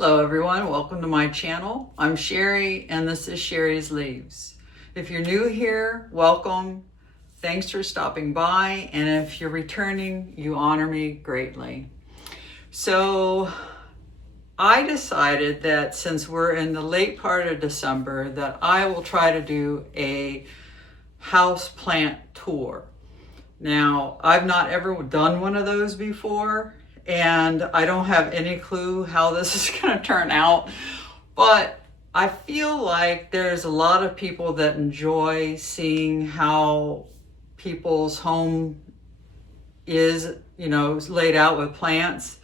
Hello everyone, welcome to my channel. I'm Sherry and this is Sherry's Leaves. If you're new here, welcome. Thanks for stopping by, and if you're returning, you honor me greatly. So I decided that since we're in the late part of December that I will try to do a house plant tour. Now, I've not ever done one of those before, and I don't have any clue how this is going to turn out, but I feel like there's a lot of people that enjoy seeing how people's home is, laid out with plants.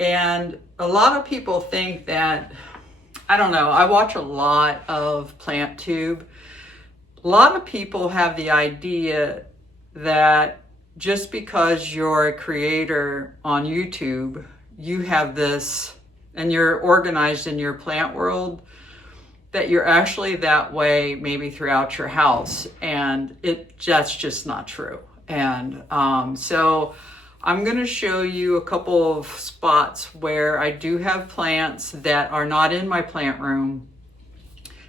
And a lot of people think that, I don't know, I watch a lot of PlantTube. A lot of people have the idea that just because you're a creator on YouTube, you have this, and you're organized in your plant world, that you're actually that way maybe throughout your house. And that's just not true. And so I'm gonna show you a couple of spots where I do have plants that are not in my plant room.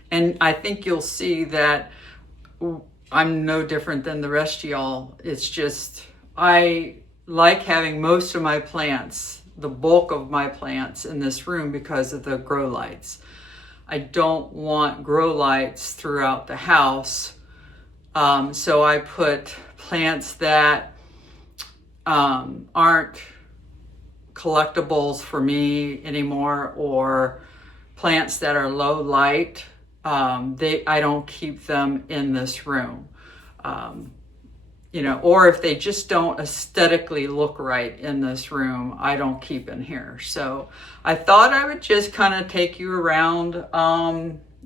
And I think you'll see that I'm no different than the rest of y'all. It's just, I like having most of my plants, the bulk of my plants in this room because of the grow lights. I don't want grow lights throughout the house. So I put plants that aren't collectibles for me anymore, or plants that are low light. I don't keep them in this room, or if they just don't aesthetically look right in this room, I don't keep in here. So I thought I would just kind of take you around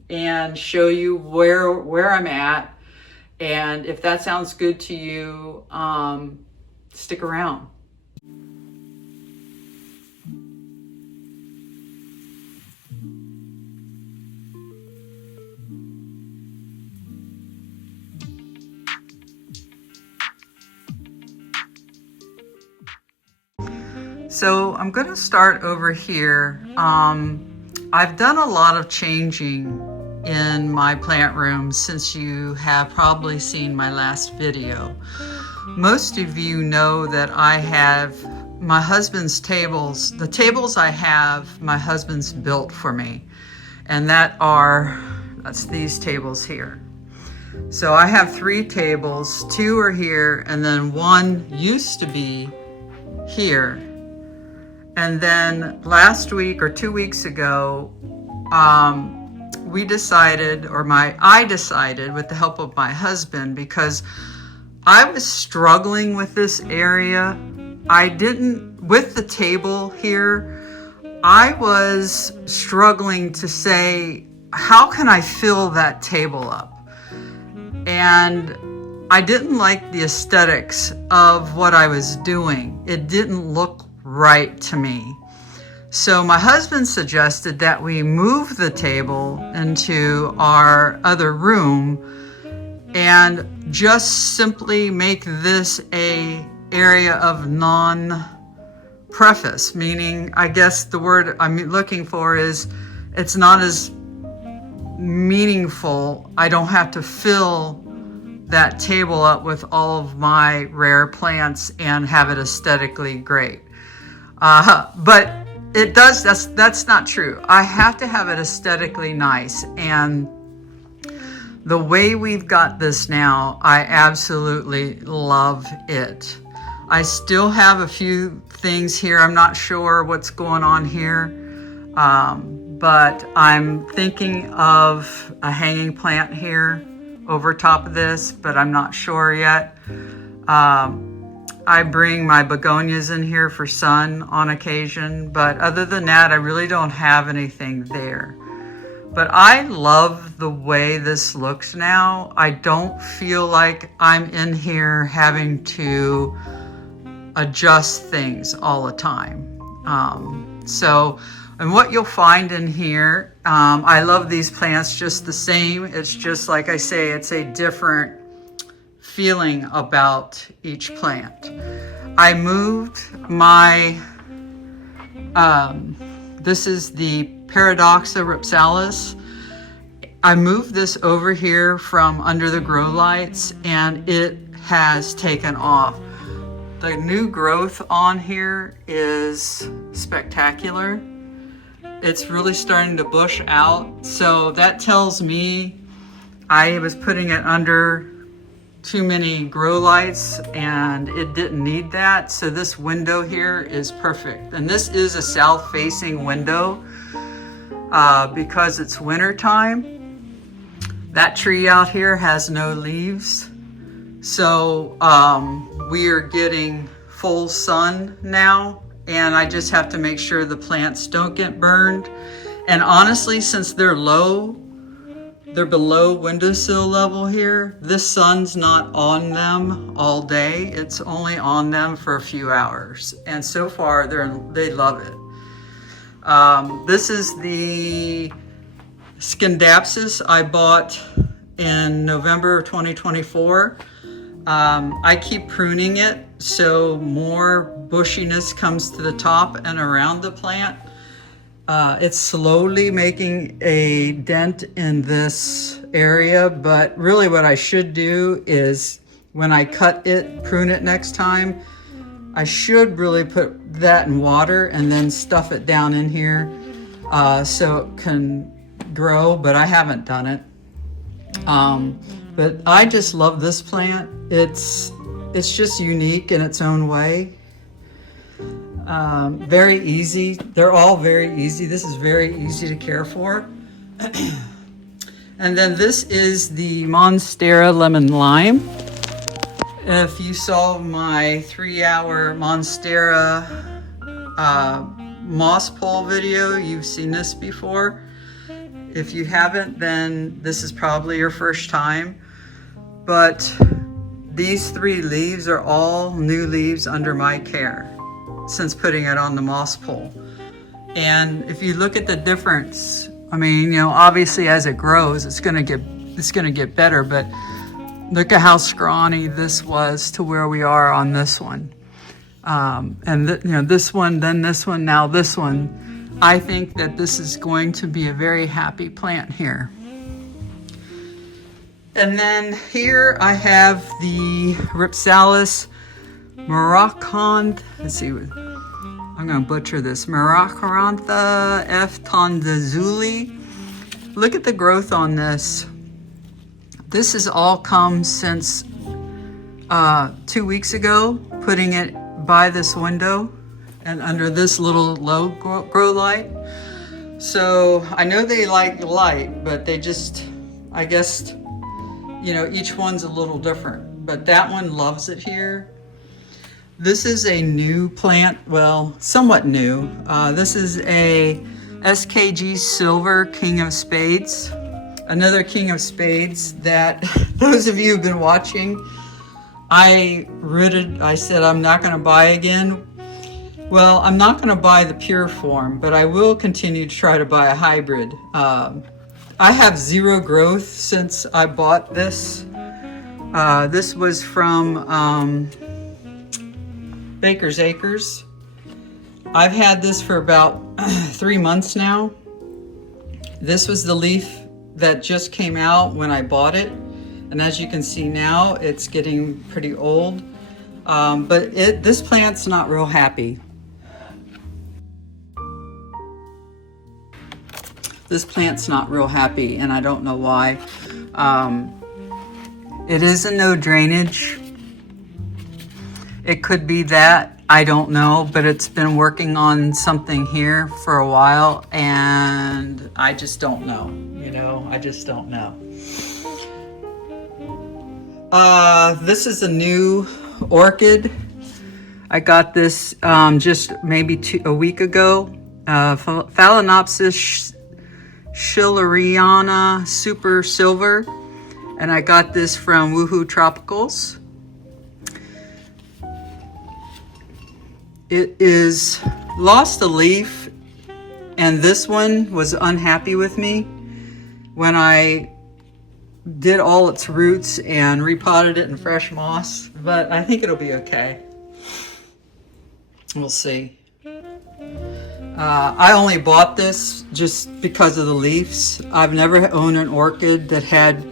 and show you where I'm at. And if that sounds good to you, stick around. So I'm going to start over here. I've done a lot of changing in my plant room since you have probably seen my last video. Most of you know that I have my husband's tables. The tables I have, my husband's built for me. And that's these tables here. So I have 3 tables, 2 are here, and then 1 used to be here. And then last week or 2 weeks ago, I decided with the help of my husband, because I was struggling with this area. With the table here, I was struggling to say, how can I fill that table up? And I didn't like the aesthetics of what I was doing. It didn't look right to me. So my husband suggested that we move the table into our other room and just simply make this a area of non-preface, meaning, I guess the word I'm looking for is, it's not as meaningful. I don't have to fill that table up with all of my rare plants and have it aesthetically great. But it does, that's not true. I have to have it aesthetically nice. And the way we've got this now, I absolutely love it. I still have a few things here. I'm not sure what's going on here. But I'm thinking of a hanging plant here over top of this, but I'm not sure yet. I bring my begonias in here for sun on occasion, but other than that, I really don't have anything there. But I love the way this looks now. I don't feel like I'm in here having to adjust things all the time. And what you'll find in here, I love these plants just the same. It's just like I say, it's a different feeling about each plant. I moved my This is the Paradoxa Rhipsalis. I moved this over here from under the grow lights and it has taken off. The new growth on here is spectacular. It's really starting to bush out. So that tells me I was putting it under too many grow lights and it didn't need that. So this window here is perfect. And this is a south facing window because it's winter time. That tree out here has no leaves. So we are getting full sun now, and I just have to make sure the plants don't get burned. And honestly, since they're low, they're below windowsill level here, this sun's not on them all day. It's only on them for a few hours. And so far, they love it. This is the Scindapsus I bought in November of 2024. I keep pruning it so more bushiness comes to the top and around the plant. It's slowly making a dent in this area, but really what I should do is when I cut it, prune it next time, I should really put that in water and then stuff it down in here so it can grow, but I haven't done it. But I just love this plant. It's just unique in its own way. Very easy. They're all very easy. This is very easy to care for. And then this is the Monstera Lemon Lime. If you saw my 3-hour Monstera moss pole video, you've seen this before. If you haven't, then this is probably your first time. But these 3 leaves are all new leaves under my care since putting it on the moss pole. And if you look at the difference, I mean, you know, obviously as it grows, it's gonna get better, but look at how scrawny this was to where we are on this one. And you know, this one, then this one, now this one. I think that this is going to be a very happy plant here. And then here I have the Rhipsalis Warocqueanum. Let's see, I'm going to butcher this. Micrantha F. Tonduzii. Look at the growth on this. This has all come since 2 weeks ago, putting it by this window and under this little low grow light. So I know they like light, but they just, I guess, you know, each one's a little different, but that one loves it here. This is a new plant, well, somewhat new. This is a SKG Silver King of Spades, another King of Spades that those of you who've been watching, I said I'm not gonna buy again. Well, I'm not gonna buy the pure form, but I will continue to try to buy a hybrid. I have 0 growth since I bought this. This was from Baker's Acres. I've had this for about 3 months now. This was the leaf that just came out when I bought it. And as you can see now, it's getting pretty old. But this plant's not real happy. This plant's not real happy, and I don't know why. It is a no drainage. It could be that, I don't know, but it's been working on something here for a while, and I just don't know, you know, I just don't know. This is a new orchid. I got this just maybe a week ago. Phalaenopsis Schilleriana Super Silver, and I got this from Woohoo Tropicals. It is lost a leaf, and this one was unhappy with me when I did all its roots and repotted it in fresh moss, but I think it'll be okay. We'll see. I only bought this just because of the leaves. I've never owned an orchid that had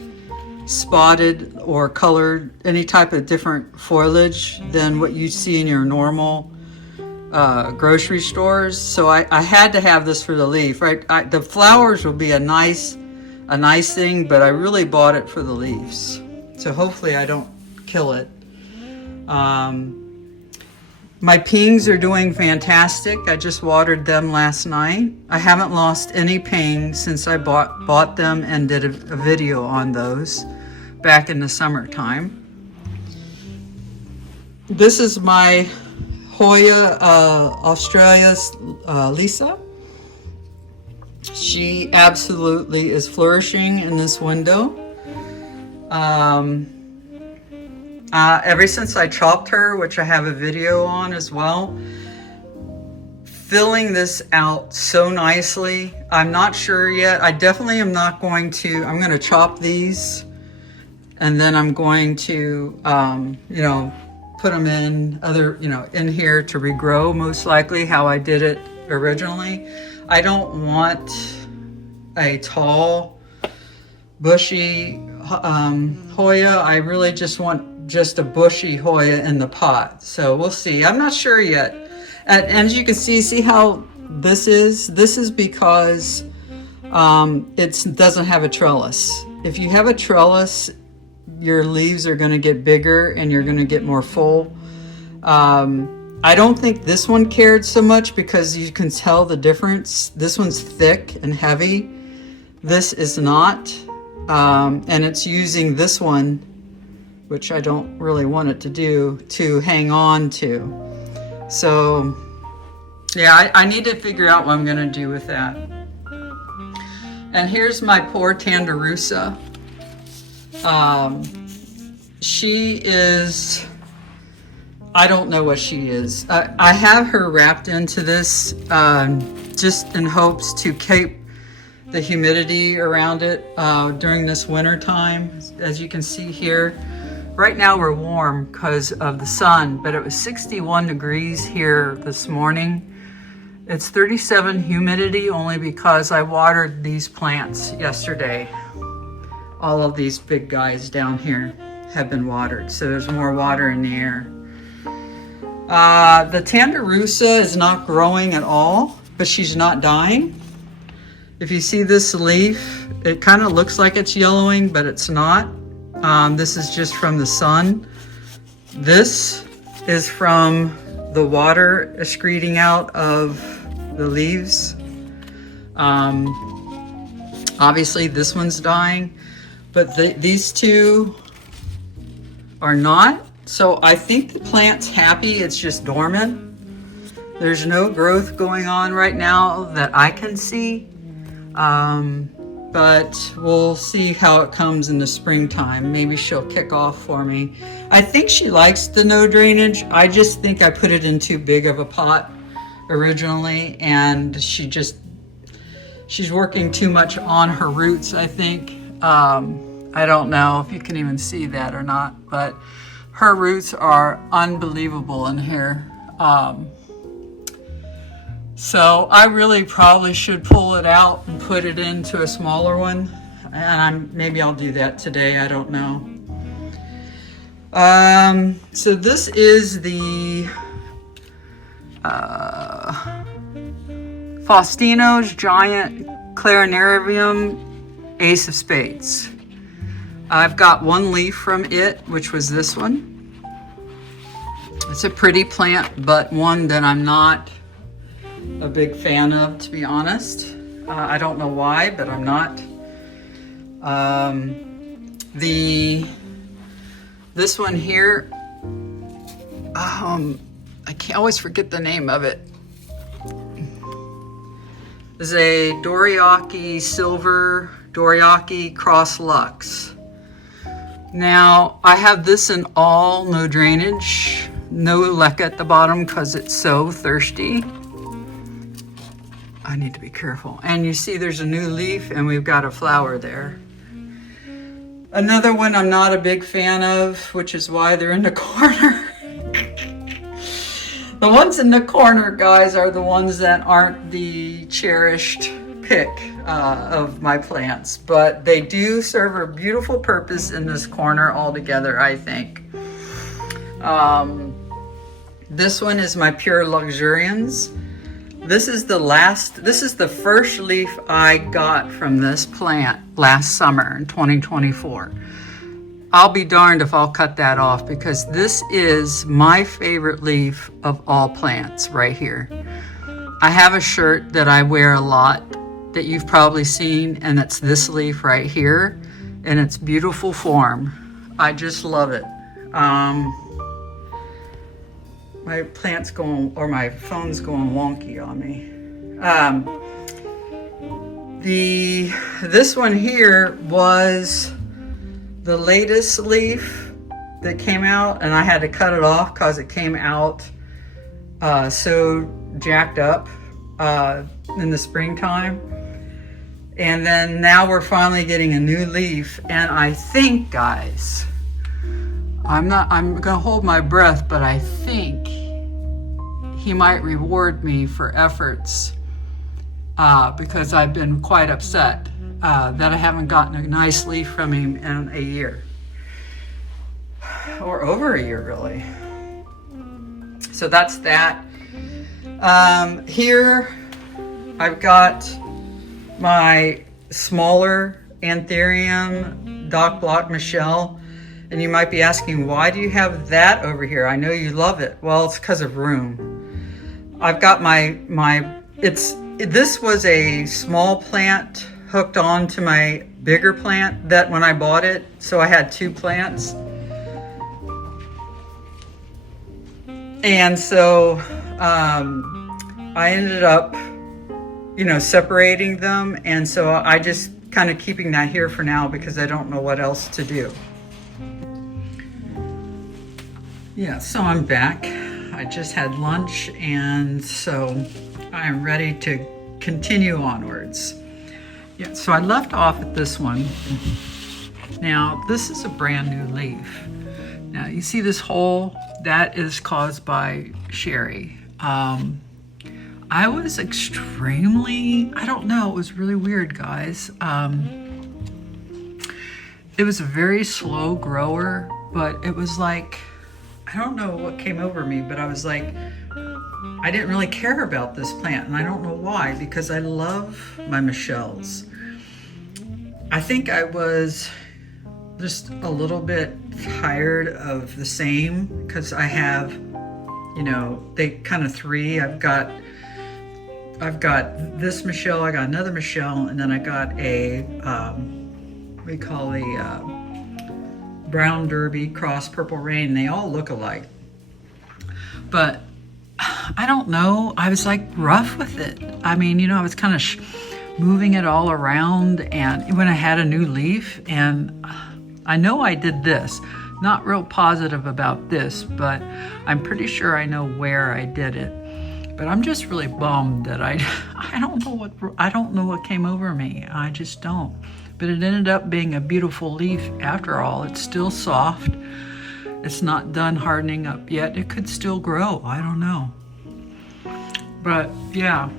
spotted or colored any type of different foliage than what you see in your normal grocery stores. So I had to have this for the leaf, right? The flowers will be a nice thing, but I really bought it for the leaves. So hopefully I don't kill it. My pings are doing fantastic. I just watered them last night. I haven't lost any pings since I bought them and did a video on those back in the summertime. This is my Hoya Austrailis Lisa. She absolutely is flourishing in this window. Ever since I chopped her, which I have a video on as well, filling this out so nicely. I'm not sure yet. I definitely am not going to, I'm going to chop these and then I'm going to, you know, put them in in here to regrow, most likely how I did it originally. I don't want a tall, bushy Hoya. I really just want a bushy Hoya in the pot. So we'll see. I'm not sure yet. And as you can see how this is? This is because it doesn't have a trellis. If you have a trellis, your leaves are going to get bigger and you're going to get more full. I don't think this one cared so much because you can tell the difference. This one's thick and heavy. This is not. And it's using this one, which I don't really want it to do, to hang on to. So yeah, I need to figure out what I'm going to do with that. And here's my poor Tandarusa. She is, I don't know what she is. I have her wrapped into this just in hopes to keep the humidity around it during this winter time. As you can see here, right now we're warm because of the sun, but it was 61 degrees here this morning. It's 37 humidity only because I watered these plants yesterday. All of these big guys down here have been watered, so there's more water in the air. The Tandarusa is not growing at all, but she's not dying. If you see this leaf, it kind of looks like it's yellowing, but it's not. This is just from the sun. This is from the water excreting out of the leaves. Obviously this one's dying, but these two are not. So I think the plant's happy, it's just dormant. There's no growth going on right now that I can see. But we'll see how it comes in the springtime. Maybe she'll kick off for me. I think she likes the no drainage. I just think I put it in too big of a pot originally, and she's working too much on her roots, I think. I don't know if you can even see that or not, but her roots are unbelievable in here. So I really probably should pull it out and put it into a smaller one. And maybe I'll do that today, I don't know. So this is the Faustino's giant Clarinervium Ace of Spades. I've got one leaf from it, which was this one. It's a pretty plant, but one that I'm not a big fan of, to be honest. I don't know why, but I'm not. This one here, I can't always forget the name of it. Is a Dorayaki Silver Dorayaki Cross Lux. Now I have this in all no drainage, no leca at the bottom because it's so thirsty. I need to be careful. And you see there's a new leaf and we've got a flower there. Another one I'm not a big fan of, which is why they're in the corner. The ones in the corner, guys, are the ones that aren't the cherished pick of my plants, but they do serve a beautiful purpose in this corner altogether, I think. This one is my pure luxurians. This is the first leaf I got from this plant last summer in 2024. I'll be darned if I'll cut that off, because this is my favorite leaf of all plants right here. I have a shirt that I wear a lot that you've probably seen, and it's this leaf right here, and it's beautiful form. I just love it. My plant's going, or my phone's going wonky on me. This one here was the latest leaf that came out, and I had to cut it off because it came out so jacked up in the springtime. And then now we're finally getting a new leaf, and I think, guys, I'm gonna hold my breath, but I think he might reward me for efforts because I've been quite upset that I haven't gotten a nice leaf from him in a year, or over a year, really. So that's that. Here I've got my smaller Anthurium Doc Block Michelle, and you might be asking, why do you have that over here? I know you love it. Well, it's because of room. I've got this was a small plant hooked on to my bigger plant that when I bought it, so I had two plants. And so I ended up, separating them. And so I just kind of keeping that here for now because I don't know what else to do. Yeah, so I'm back. I just had lunch, and so I'm ready to continue onwards. Yeah, so I left off at this one. Now, this is a brand new leaf. Now, you see this hole? That is caused by Sherry. I was extremely, I don't know, it was really weird, guys. It was a very slow grower, but it was like, I don't know what came over me, but I was like, I didn't really care about this plant, and I don't know why, because I love my Michelles. I think I was just a little bit tired of the same, because I have, they kind of three. I've got this Michelle, I got another Michelle, and then I got a, we call a Brown Derby cross Purple Rain. They all look alike. But I don't know, I was like rough with it. I mean, I was kind of moving it all around, and when I had a new leaf, and I know I did this. Not real positive about this, but I'm pretty sure I know where I did it. But I'm just really bummed that I don't know what came over me. I just don't. But it ended up being a beautiful leaf after all. It's still soft. It's not done hardening up yet. It could still grow. I don't know. But yeah.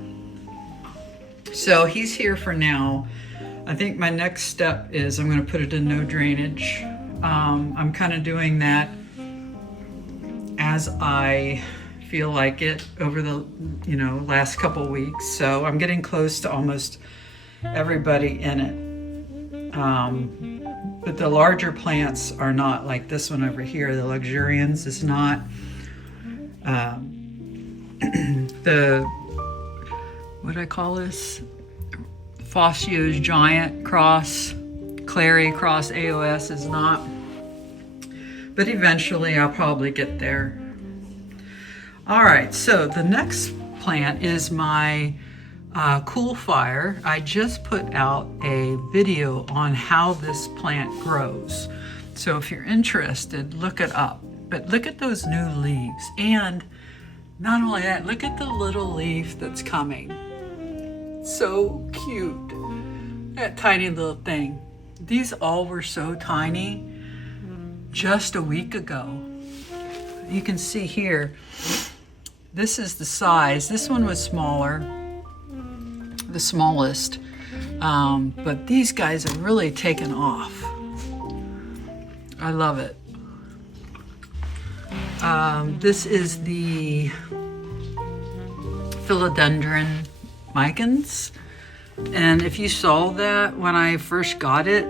So he's here for now. I think my next step is I'm going to put it in no drainage. I'm kind of doing that as I feel like it over the last couple weeks. So I'm getting close to almost everybody in it. But the larger plants are not, like this one over here, the luxurians is not. What do I call this? Faustino's Giant cross, Clary cross AOS is not. But eventually I'll probably get there. All right, so the next plant is my Cool Fire. I just put out a video on how this plant grows. So if you're interested, look it up. But look at those new leaves. And not only that, look at the little leaf that's coming. So cute. That tiny little thing. These all were so tiny just a week ago. You can see here, this is the size. This one was smaller, the smallest, but these guys have really taken off. I love it. This is the Philodendron Micans. And if you saw that when I first got it,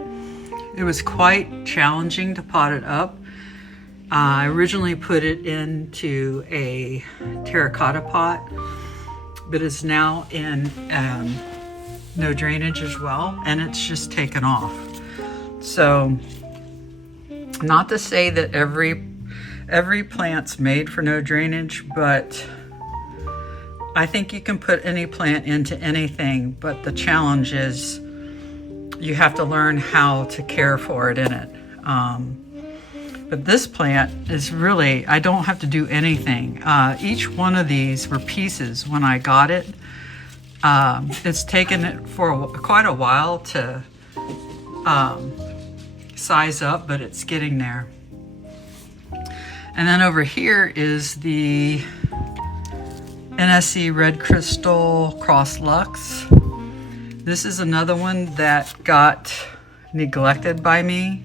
it was quite challenging to pot it up. I originally put it into a terracotta pot, but it's now in no drainage as well, and it's just taken off. So, not to say that every plant's made for no drainage, but I think you can put any plant into anything, but the challenge is you have to learn how to care for it in it. But this plant is really, I don't have to do anything. Each one of these were pieces when I got it. It's taken it for quite a while to size up, but it's getting there. And then over here is the NSC Red Crystal Cross Lux. This is another one that got neglected by me.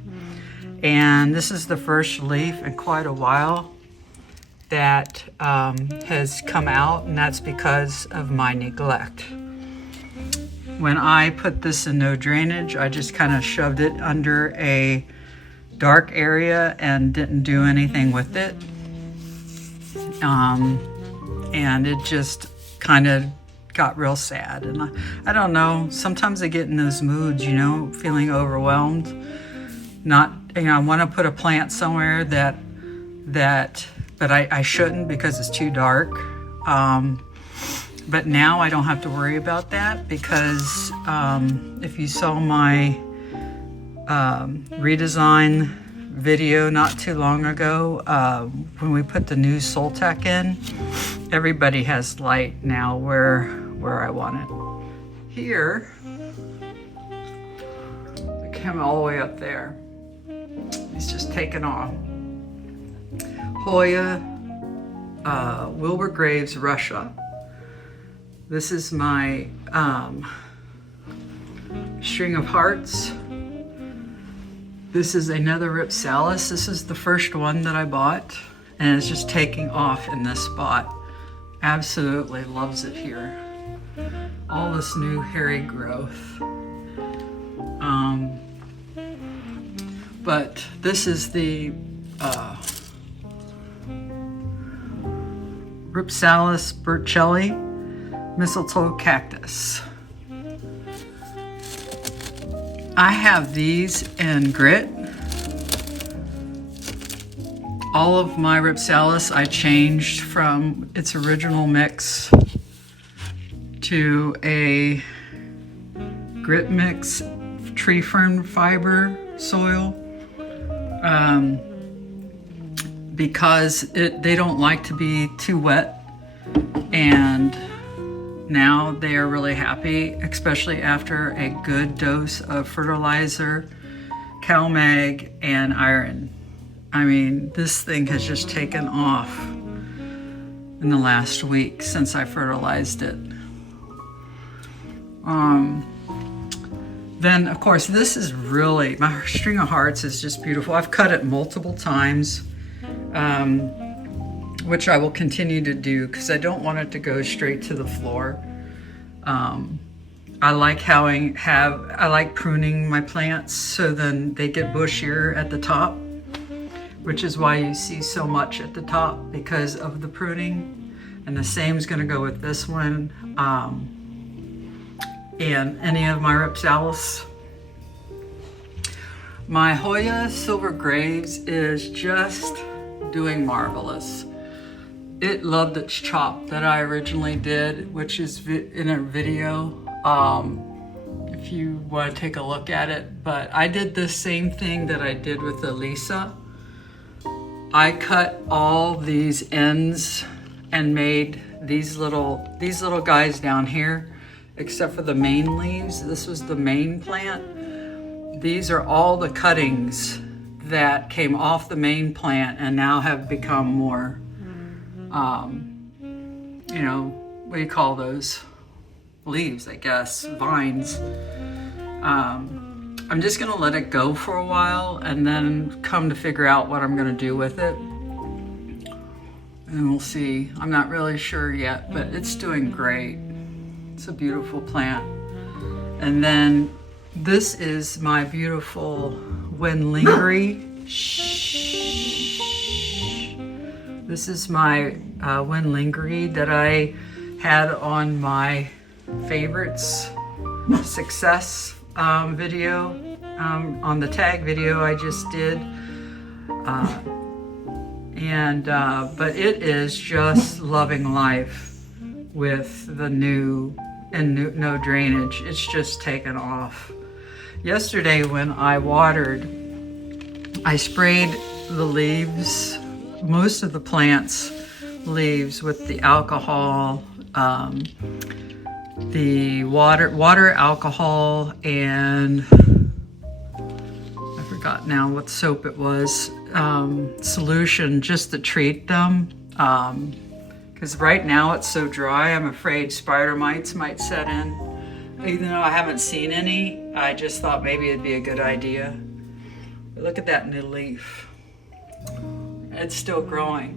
And this is the first leaf in quite a while that has come out, and that's because of my neglect. When I put this in no drainage, I just kind of shoved it under a dark area and didn't do anything with it. And it just kind of got real sad. And I don't know, sometimes I get in those moods, you know, feeling overwhelmed. Not, you know, I want to put a plant somewhere but I shouldn't because it's too dark. But now I don't have to worry about that because if you saw my redesign video not too long ago, when we put the new Soltec in, everybody has light now where I want it. Here, it came all the way up there. He's just taken off. Hoya, Wilbur Graves, Russia. This is my string of hearts. This is another Rhipsalis. This is the first one that I bought, and it's just taking off in this spot. Absolutely loves it here. All this new hairy growth. But this is the Rhipsalis Burchelli mistletoe cactus. I have these in grit. All of my Rhipsalis I changed from its original mix to a grit mix tree fern fiber soil because they don't like to be too wet, and now they are really happy, especially after a good dose of fertilizer, CalMag, and iron. I mean, this thing has just taken off in the last week since I fertilized it. Then, of course, this is really, my string of hearts is just beautiful. I've cut it multiple times, which I will continue to do because I don't want it to go straight to the floor. I like pruning my plants so then they get bushier at the top, which is why you see so much at the top because of the pruning. And the same is going to go with this one. And any of my Rhipsalis. My Hoya Silver Graves is just doing marvelous. It loved its chop that I originally did, which is in a video, if you want to take a look at it. But I did the same thing that I did with Elisa. I cut all these ends and made these little guys down here. Except for the main leaves. This was the main plant. These are all the cuttings that came off the main plant and now have become more you know, what do you call those? Leaves, I guess, vines. I'm just gonna let it go for a while and then come to figure out what I'm gonna do with it. And we'll see. I'm not really sure yet, but it's doing great. It's a beautiful plant. And then this is my beautiful Wendlingerii. This is my Wendlingerii that I had on my favorites success video, on the tag video I just did. But it is just loving life with the new and no drainage. It's just taken off. Yesterday when I watered, I sprayed the leaves, most of the plants' leaves with the alcohol, the water alcohol, and I forgot now what soap it was, solution just to treat them. Because right now it's so dry, I'm afraid spider mites might set in. Even though I haven't seen any, I just thought maybe it'd be a good idea. But look at that new leaf. It's still growing.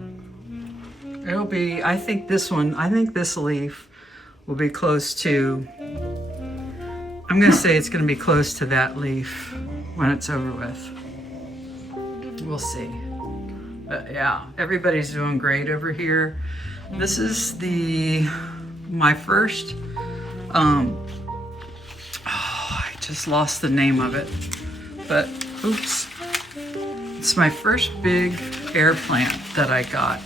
It'll be, I think this leaf will be close to, I'm gonna say it's gonna be close to that leaf when it's over with. We'll see. But yeah, everybody's doing great over here. This is my first, I just lost the name of it, but oops. It's my first big air plant that I got,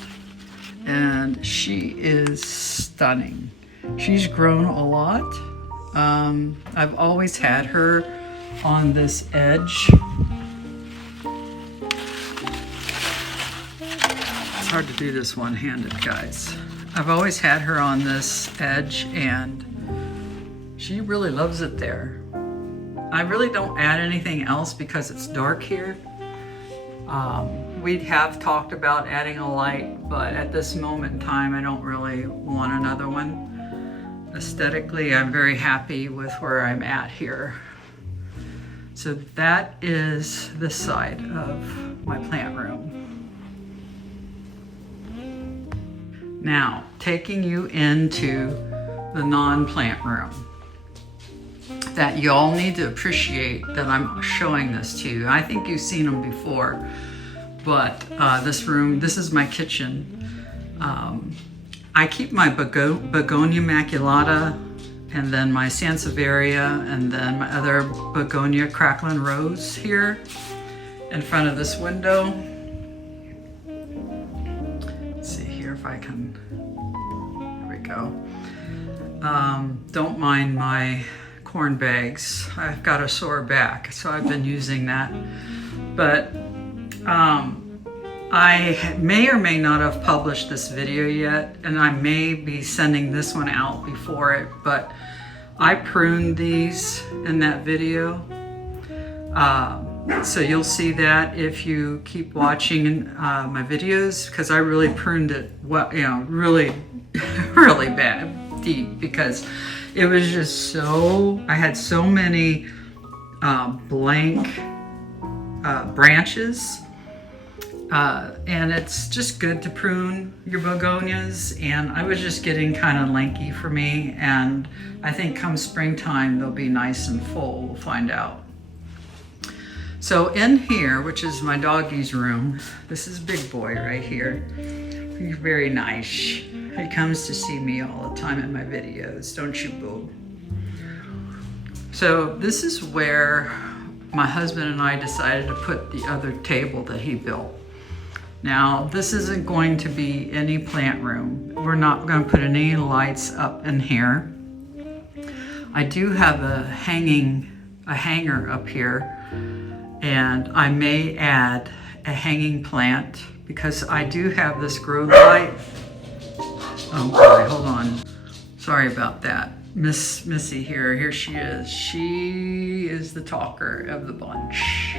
and she is stunning. She's grown a lot. I've always had her on this edge. It's hard to do this one-handed, guys. I've always had her on this edge, and she really loves it there. I really don't add anything else because it's dark here. We have talked about adding a light, but at this moment in time, I don't really want another one. Aesthetically, I'm very happy with where I'm at here. So that is this side of my plant room. Now, taking you into the non-plant room that you all need to appreciate that I'm showing this to you. I think you've seen them before, but this room, this is my kitchen. I keep my Begonia maculata, and then my Sansevieria, and then my other Begonia crackling rose here in front of this window. Let's see here if I can, there we go. Don't mind my corn bags. I've got a sore back, so I've been using that. But I may or may not have published this video yet, and I may be sending this one out before it, but I pruned these in that video. So you'll see that if you keep watching my videos, because I really pruned it, well, you know, really, really bad, deep, because it was just so, I had so many blank branches. And it's just good to prune your begonias, and I was just getting kind of lanky for me, and I think come springtime they'll be nice and full. We'll find out. So in here, which is my doggy's room, this is Big Boy right here. He's very nice. He comes to see me all the time in my videos, don't you, boo? So this is where my husband and I decided to put the other table that he built. Now, this isn't going to be any plant room. We're not going to put any lights up in here. I do have a hanger up here, and I may add a hanging plant because I do have this grow light. Oh boy, hold on. Sorry about that. Miss Missy here she is. She is the talker of the bunch.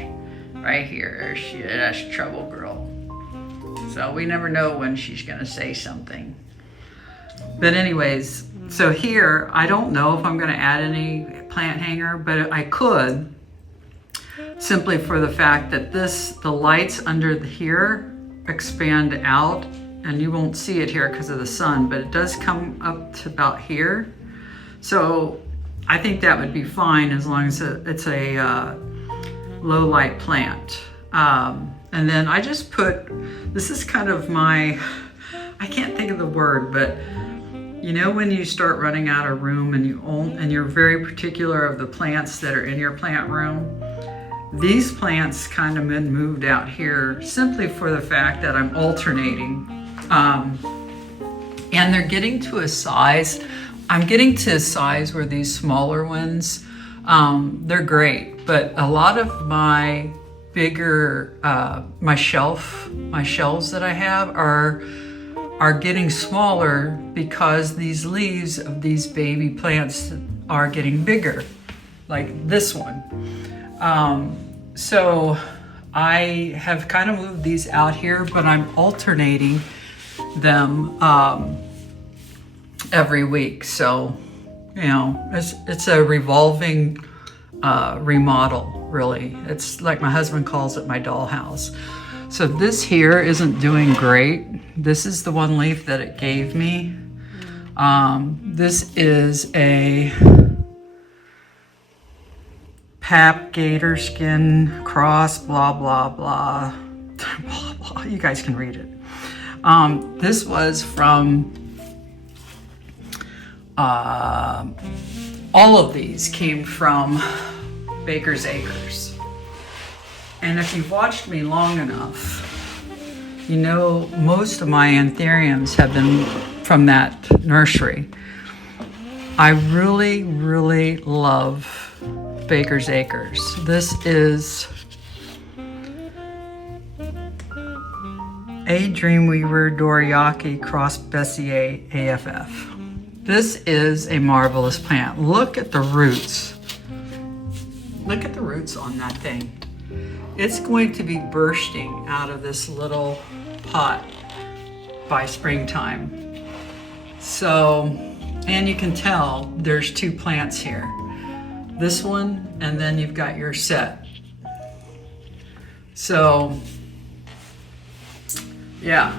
Right here, that's Trouble Girl. So we never know when she's gonna say something. But anyways, so here, I don't know if I'm gonna add any plant hanger, but I could, simply for the fact that the lights under here expand out, and you won't see it here because of the sun, but it does come up to about here. So I think that would be fine as long as it's a low light plant. And then I just put, this is kind of my, I can't think of the word, but you know when you start running out of room and you're very particular of the plants that are in your plant room? These plants kind of been moved out here simply for the fact that I'm alternating. And they're getting to a size, I'm getting to a size where these smaller ones, they're great, but a lot of my bigger, my shelves that I have are getting smaller because these leaves of these baby plants are getting bigger, like this one. So I have kind of moved these out here, but I'm alternating them every week. So, you know, it's a revolving remodel, really. It's like my husband calls it my dollhouse. So this here isn't doing great. This is the one leaf that it gave me. This is a Pap gator skin cross, blah, blah, blah, blah, blah. You guys can read it. This was from, all of these came from Baker's Acres. And if you've watched me long enough, you know most of my anthuriums have been from that nursery. I really, really love Baker's Acres. This is a Dreamweaver Dorayaki cross Bessier AFF. This is a marvelous plant. Look at the roots. Look at the roots on that thing. It's going to be bursting out of this little pot by springtime. So, and you can tell there's two plants here. This one, and then you've got your set. So, yeah.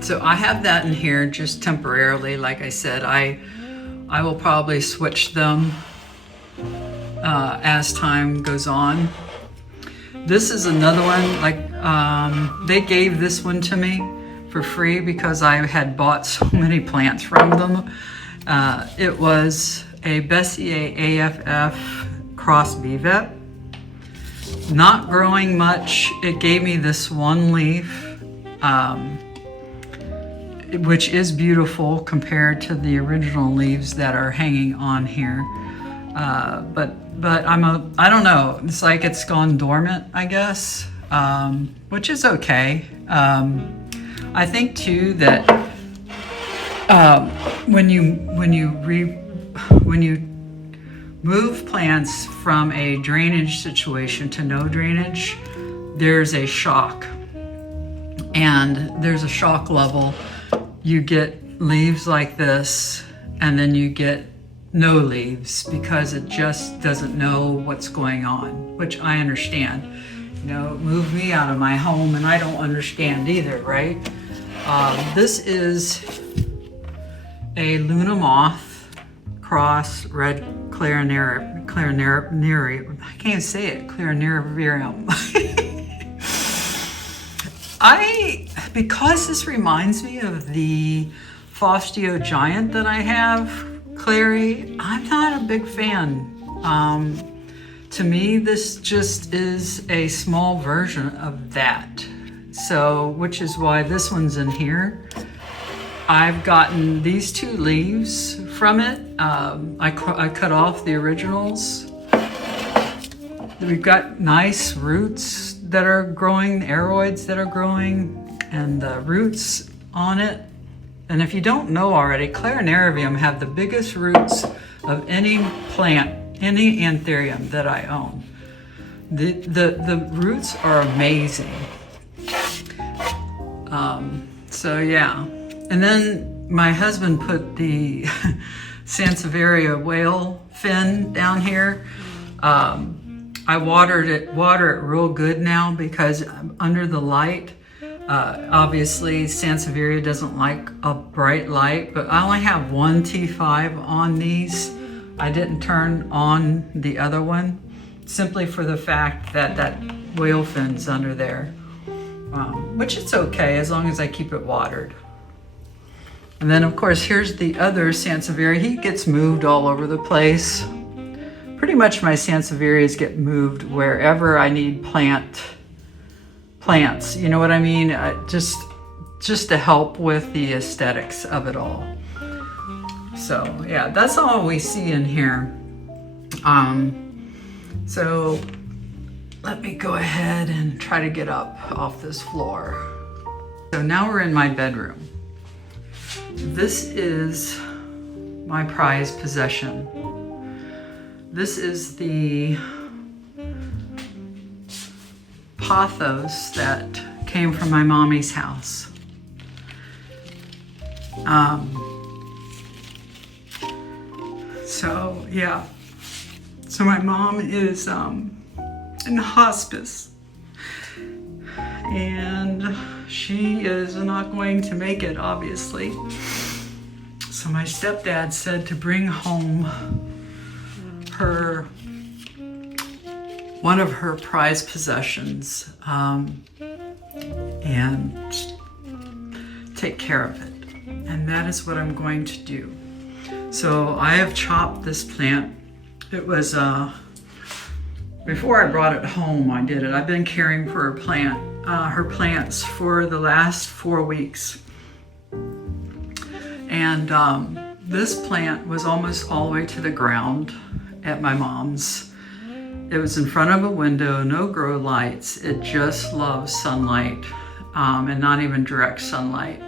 So I have that in here just temporarily. Like I said, I will probably switch them as time goes on. This is another one, like they gave this one to me for free because I had bought so many plants from them. It was a Bessier AFF cross Vivet. Not growing much. It gave me this one leaf, which is beautiful compared to the original leaves that are hanging on here. But I don't know. It's like it's gone dormant, I guess, which is okay. I think too that when you move plants from a drainage situation to no drainage, there's a shock, and there's a shock level. You get leaves like this, and then you get no leaves because it just doesn't know what's going on, which I understand. You know, move me out of my home and I don't understand either, right? This is a Luna Moth cross Red Clarinervium. I can't even say it, Clarinervium. Because this reminds me of the Faustino giant that I have, Clary, I'm not a big fan. To me, this just is a small version of that. So, which is why this one's in here. I've gotten these two leaves from it. I cut off the originals. We've got nice roots that are growing, the aeroids that are growing, and the roots on it. And if you don't know already, Clarinervium have the biggest roots of any plant, any anthurium that I own. The roots are amazing. So yeah. And then my husband put the Sansevieria whale fin down here. I water it real good now because under the light, obviously Sansevieria doesn't like a bright light, but I only have one T5 on these. I didn't turn on the other one simply for the fact that that whale fin's under there, which it's okay as long as I keep it watered. And then of course here's the other Sansevieria. He gets moved all over the place. Pretty much my Sansevierias get moved wherever I need plants. You know what I mean? Just to help with the aesthetics of it all. So yeah, that's all we see in here. So let me go ahead and try to get up off this floor. So now we're in my bedroom. This is my prized possession. This is the pothos that came from my mommy's house. So yeah, so my mom is in hospice, and she is not going to make it, obviously. So my stepdad said to bring home one of her prized possessions and take care of it. And that is what I'm going to do. So I have chopped this plant. It was, before I brought it home, I did it. I've been caring for her plants for the last 4 weeks. And this plant was almost all the way to the ground at my mom's. It was in front of a window, no grow lights. It just loves sunlight, and not even direct sunlight.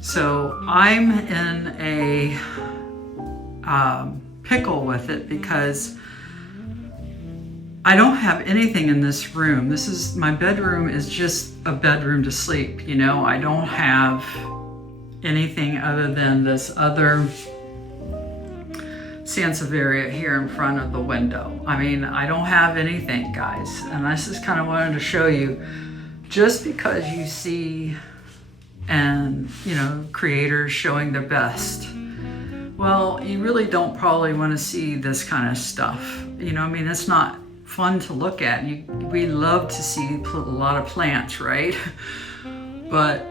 So I'm in a pickle with it because I don't have anything in this room. My bedroom is just a bedroom to sleep, you know? I don't have anything other than this other Sansevieria here in front of the window. I mean, I don't have anything, guys. And I just kind of wanted to show you, just because you see, and you know, creators showing their best, well, you really don't probably want to see this kind of stuff. You know, I mean, it's not fun to look at. We love to see a lot of plants, right? But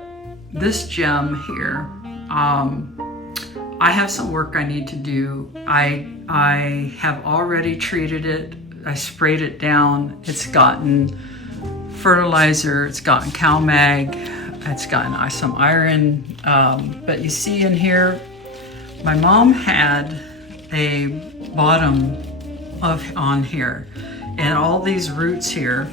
this gem here, I have some work I need to do. I have already treated it. I sprayed it down. It's gotten fertilizer. It's gotten cow mag. It's gotten some iron. But you see in here, my mom had a bottom on here, and all these roots here.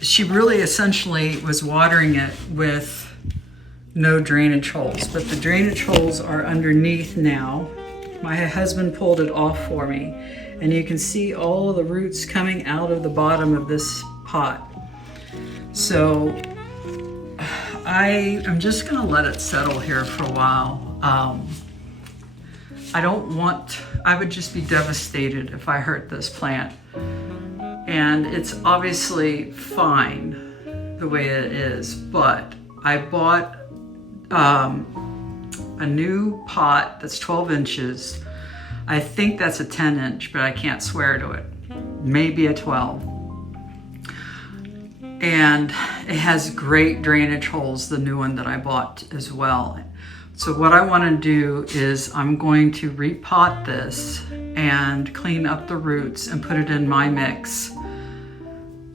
She really essentially was watering it with no drainage holes, but the drainage holes are underneath now. My husband pulled it off for me, and you can see all of the roots coming out of the bottom of this pot. So I'm just gonna let it settle here for a while. I would just be devastated if I hurt this plant. And it's obviously fine the way it is, but I bought a new pot that's 12 inches. I think that's a 10 inch, but I can't swear to it. Maybe a 12. And it has great drainage holes, the new one that I bought as well. So what I want to do is I'm going to repot this and clean up the roots and put it in my mix.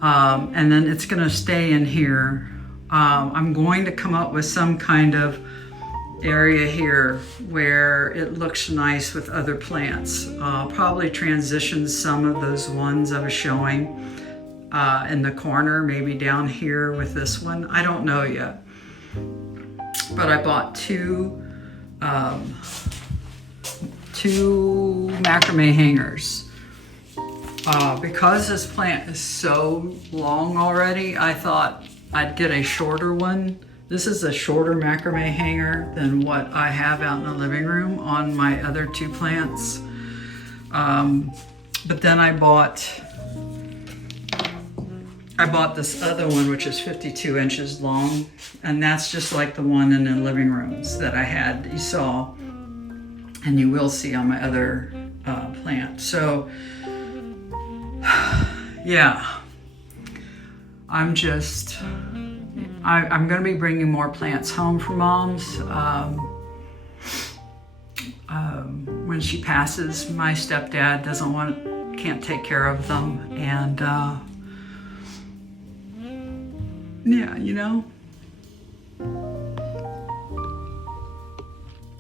And then it's going to stay in here. I'm going to come up with some kind of area here where it looks nice with other plants. Probably transition some of those ones I was showing in the corner, maybe down here with this one. I don't know yet. But I bought two macrame hangers. Because this plant is so long already, I thought I'd get a shorter one This is a shorter macrame hanger than what I have out in the living room on my other two plants. But then I bought this other one, which is 52 inches long, and that's just like the one in the living rooms that I had, that you saw, and you will see on my other plant. So, yeah, I'm going to be bringing more plants home for Mom's. When she passes, my stepdad can't take care of them, and yeah, you know,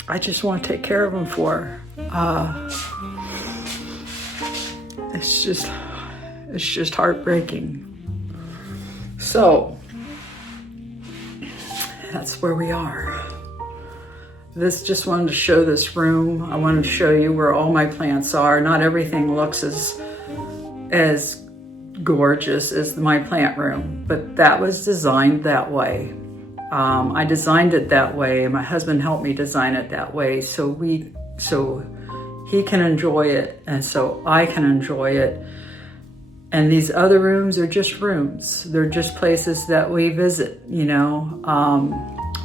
I just want to take care of them for her. It's just heartbreaking. So that's where we are. Just wanted to show this room. I wanted to show you where all my plants are. Not everything looks as gorgeous as my plant room, but that was designed that way. I designed it that way. My husband helped me design it that way so he can enjoy it, and so I can enjoy it. And these other rooms are just rooms. They're just places that we visit, you know.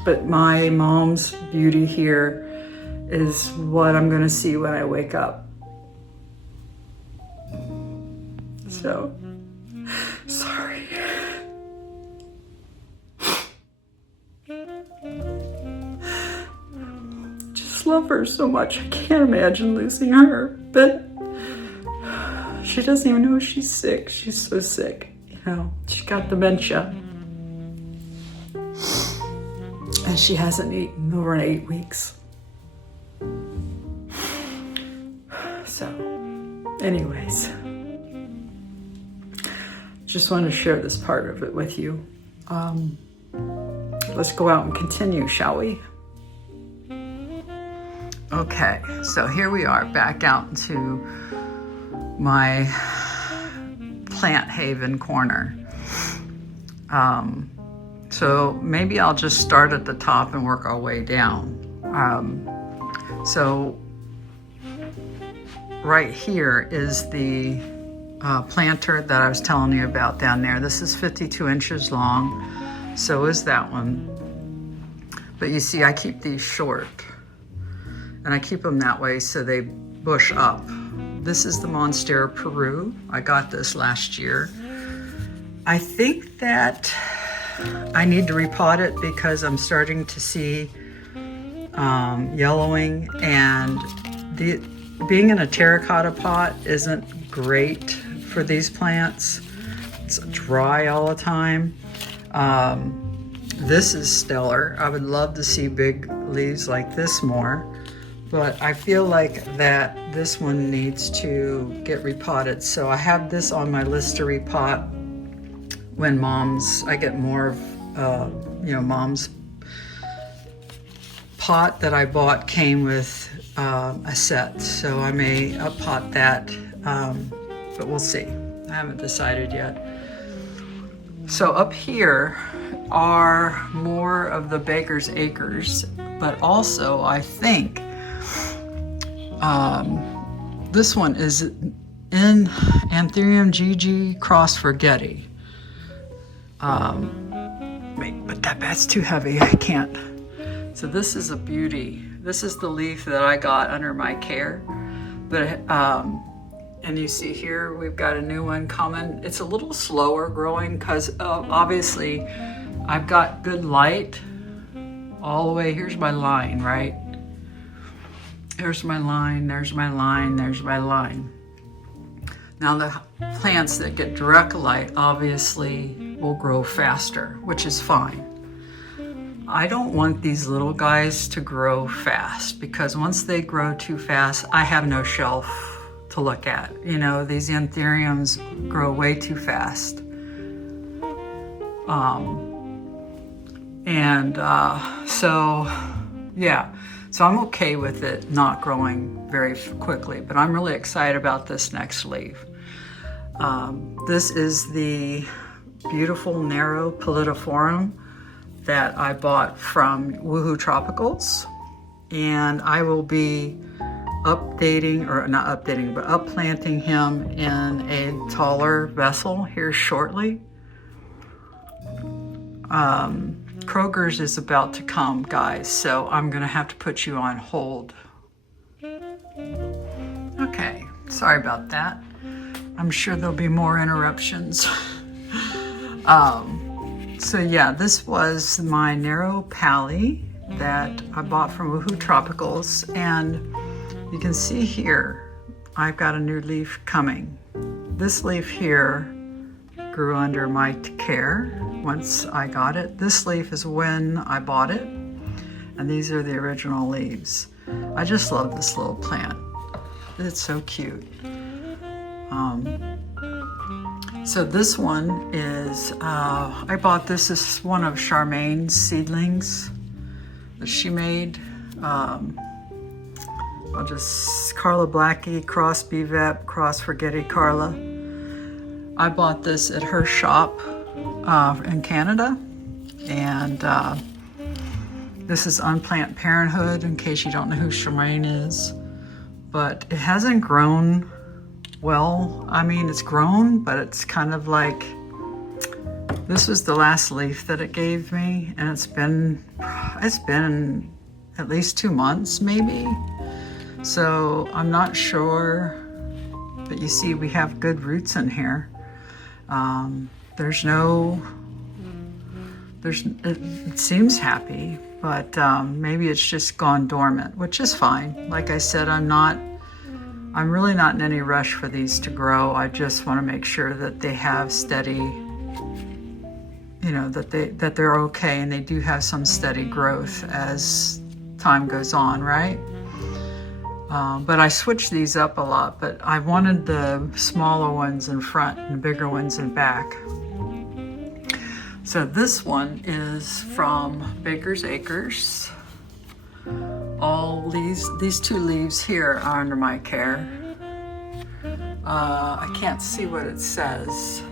But my mom's beauty here is what I'm gonna see when I wake up. So, sorry. Just love her so much. I can't imagine losing her, but she doesn't even know she's sick. She's so sick, you know. She's got dementia. And she hasn't eaten over 8 weeks. So, anyways, just wanted to share this part of it with you. Let's go out and continue, shall we? Okay, so here we are back out into my plant haven corner. So maybe I'll just start at the top and work our way down. So right here is the planter that I was telling you about down there. This is 52 inches long, so is that one. But you see, I keep these short, and I keep them that way so they bush up. This is the Monstera Peru. I got this last year. I think that I need to repot it because I'm starting to see yellowing, and being in a terracotta pot isn't great for these plants. It's dry all the time. This is stellar. I would love to see big leaves like this more, but I feel like that this one needs to get repotted. So I have this on my list to repot when I get more of, Mom's pot that I bought came with a set. So I may up-pot that, but we'll see. I haven't decided yet. So up here are more of the Baker's Acres, but also I think this one is in Anthurium GG Cross Forgetti. But that's too heavy, I can't. So this is a beauty. This is the leaf that I got under my care. But and you see here, we've got a new one coming. It's a little slower growing because obviously I've got good light all the way. Here's my line, right? There's my line, there's my line, there's my line. Now the plants that get direct light obviously will grow faster, which is fine. I don't want these little guys to grow fast because once they grow too fast, I have no shelf to look at. You know, these anthuriums grow way too fast. So I'm okay with it not growing very quickly, but I'm really excited about this next leaf. This is the beautiful narrow Pallidophorum, that I bought from Woohoo Tropicals, and I will be updating, or not updating, but upplanting him in a taller vessel here shortly. Kroger's is about to come, guys, so I'm gonna have to put you on hold. Okay, sorry about that. I'm sure there'll be more interruptions. So yeah, this was my narrow pally that I bought from Woohoo Tropicals, and you can see here, I've got a new leaf coming. This leaf here grew under my care once I got it. This leaf is when I bought it, and these are the original leaves. I just love this little plant. It's so cute. So this one is, I bought this as one of Charmaine's seedlings that she made. I'll just, Carla Blackie, cross Bvep, cross Forgetty Carla. I bought this at her shop in Canada, and this is Unplant Parenthood, in case you don't know who Charmaine is. But it hasn't grown well. I mean, it's grown, but it's kind of like, this was the last leaf that it gave me, and it's been at least 2 months maybe. So I'm not sure, but you see we have good roots in here. It seems happy, but maybe it's just gone dormant, which is fine. Like I said, I'm really not in any rush for these to grow. I just want to make sure that they have steady, you know, that they're okay, and they do have some steady growth as time goes on, right? But I switched these up a lot, but I wanted the smaller ones in front and the bigger ones in back. So this one is from Baker's Acres. All these two leaves here are under my care. I can't see what it says.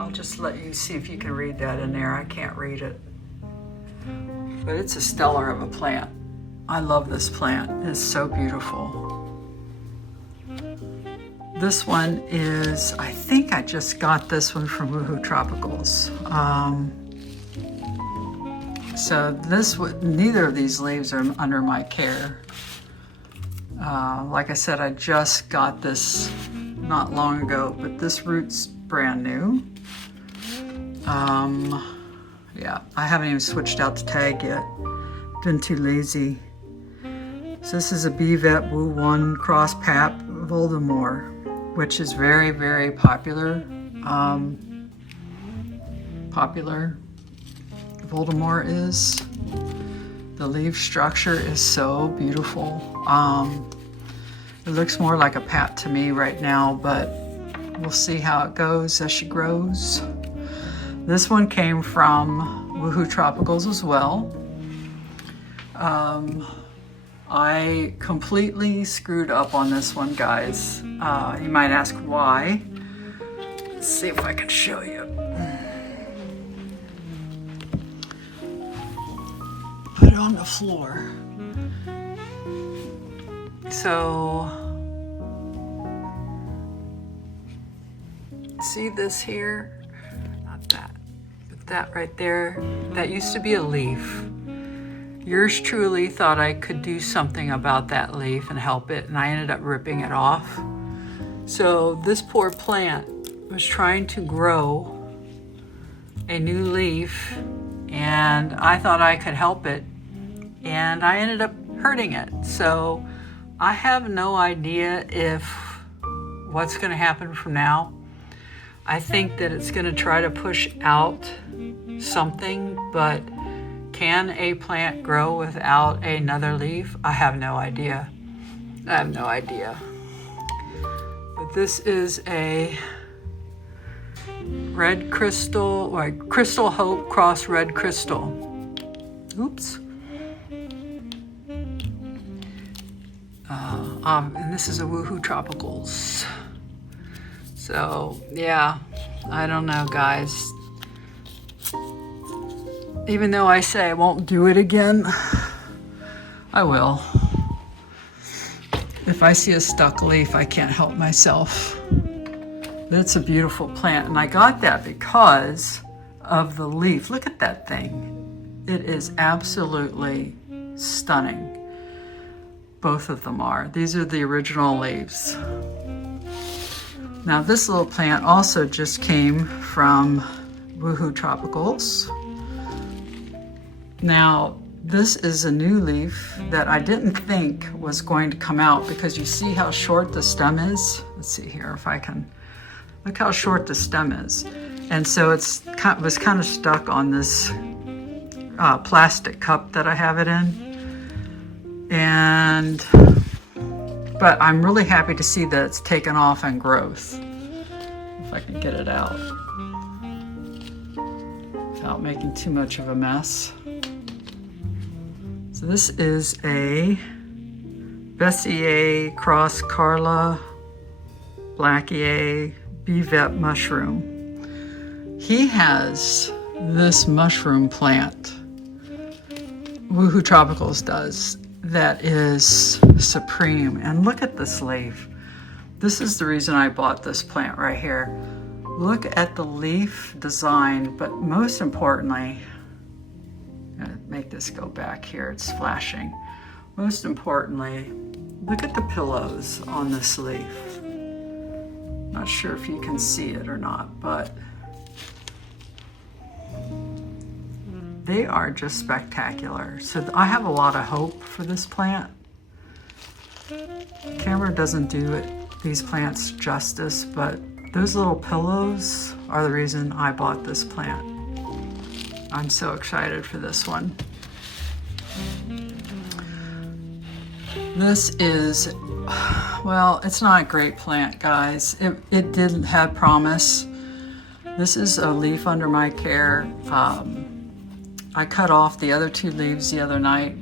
I'll just let you see if you can read that in there. I can't read it. But it's a stellar of a plant. I love this plant. It's so beautiful. This one is, I think I just got this one from Woohoo Tropicals. So neither of these leaves are under my care. Like I said, I just got this not long ago, but this root's brand new. Yeah, I haven't even switched out the tag yet. Been too lazy. So this is a Bvep Woo 1 Cross Pap Voldemort, which is very, very popular. Voldemort is. The leaf structure is so beautiful. It looks more like a Pap to me right now, but we'll see how it goes as she grows. This one came from Woohoo Tropicals as well. I completely screwed up on this one, guys. You might ask why. Let's see if I can show you. Put it on the floor. So, see this here? Not that, but that right there. That used to be a leaf. Yours truly thought I could do something about that leaf and help it, and I ended up ripping it off. So this poor plant was trying to grow a new leaf, and I thought I could help it, and I ended up hurting it. So I have no idea what's going to happen from now. I think that it's going to try to push out something, but can a plant grow without another leaf? I have no idea. But this is a red crystal, or Crystal Hope cross red crystal. Oops. And this is a Woohoo Tropicals. So yeah, I don't know, guys. Even though I say I won't do it again, I will. If I see a stuck leaf, I can't help myself. It's a beautiful plant, and I got that because of the leaf. Look at that thing. It is absolutely stunning. Both of them are. These are the original leaves. Now this little plant also just came from Woohoo Tropicals. Now this is a new leaf that I didn't think was going to come out, because you see how short the stem is? Let's see here if I can. Look how short the stem is. And so it was kind of stuck on this plastic cup that I have it in. But I'm really happy to see that it's taken off and growth. If I can get it out without making too much of a mess. So this is a Bessier cross Carla Blackier Bvet mushroom. He has this mushroom plant, Woohoo Tropicals does, that is supreme. And look at this leaf. This is the reason I bought this plant right here. Look at the leaf design, but most importantly, I'm gonna make this go back here, it's flashing. Most importantly, look at the pillows on this leaf. Not sure if you can see it or not, but they are just spectacular. So I have a lot of hope for this plant. The camera doesn't do these plants justice, but those little pillows are the reason I bought this plant. I'm so excited for this one. This is, well, it's not a great plant, guys. It didn't have promise. This is a leaf under my care. I cut off the other two leaves the other night.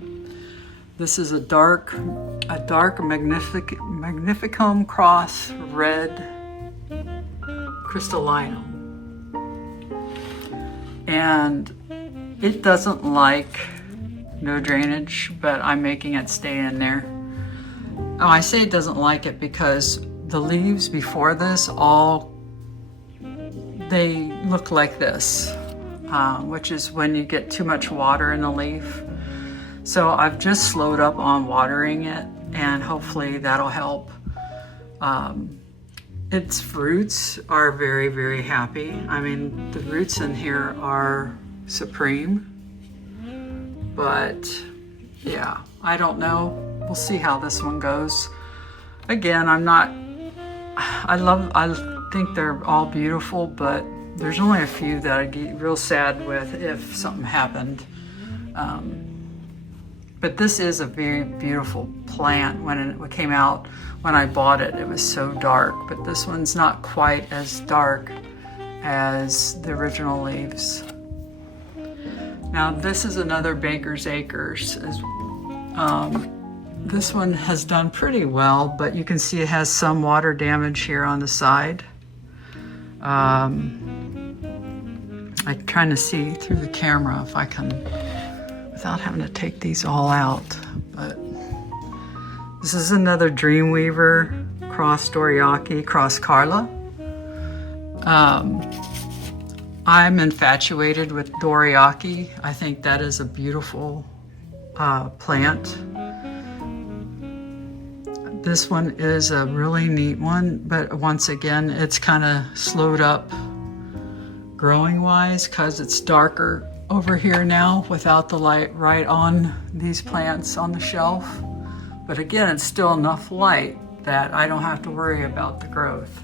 This is a dark Magnificum cross Red Crystallinum. And it doesn't like no drainage, but I'm making it stay in there. Oh, I say it doesn't like it because the leaves before this they look like this, which is when you get too much water in the leaf. So I've just slowed up on watering it, and hopefully that'll help. Its roots are very, very happy. I mean, the roots in here are supreme, but yeah, I don't know. We'll see how this one goes. Again, I think they're all beautiful, but there's only a few that I'd get real sad with if something happened. But this is a very beautiful plant. When it came out, when I bought it, it was so dark, but this one's not quite as dark as the original leaves. Now this is another Baker's Acres. This one has done pretty well, but you can see it has some water damage here on the side. I'm trying to see through the camera if I can, without having to take these all out. But this is another Dreamweaver cross Dorayaki cross Carla. I'm infatuated with Dorayaki. I think that is a beautiful plant. This one is a really neat one, but once again, it's kind of slowed up growing wise because it's darker over here now without the light right on these plants on the shelf. But again, it's still enough light that I don't have to worry about the growth.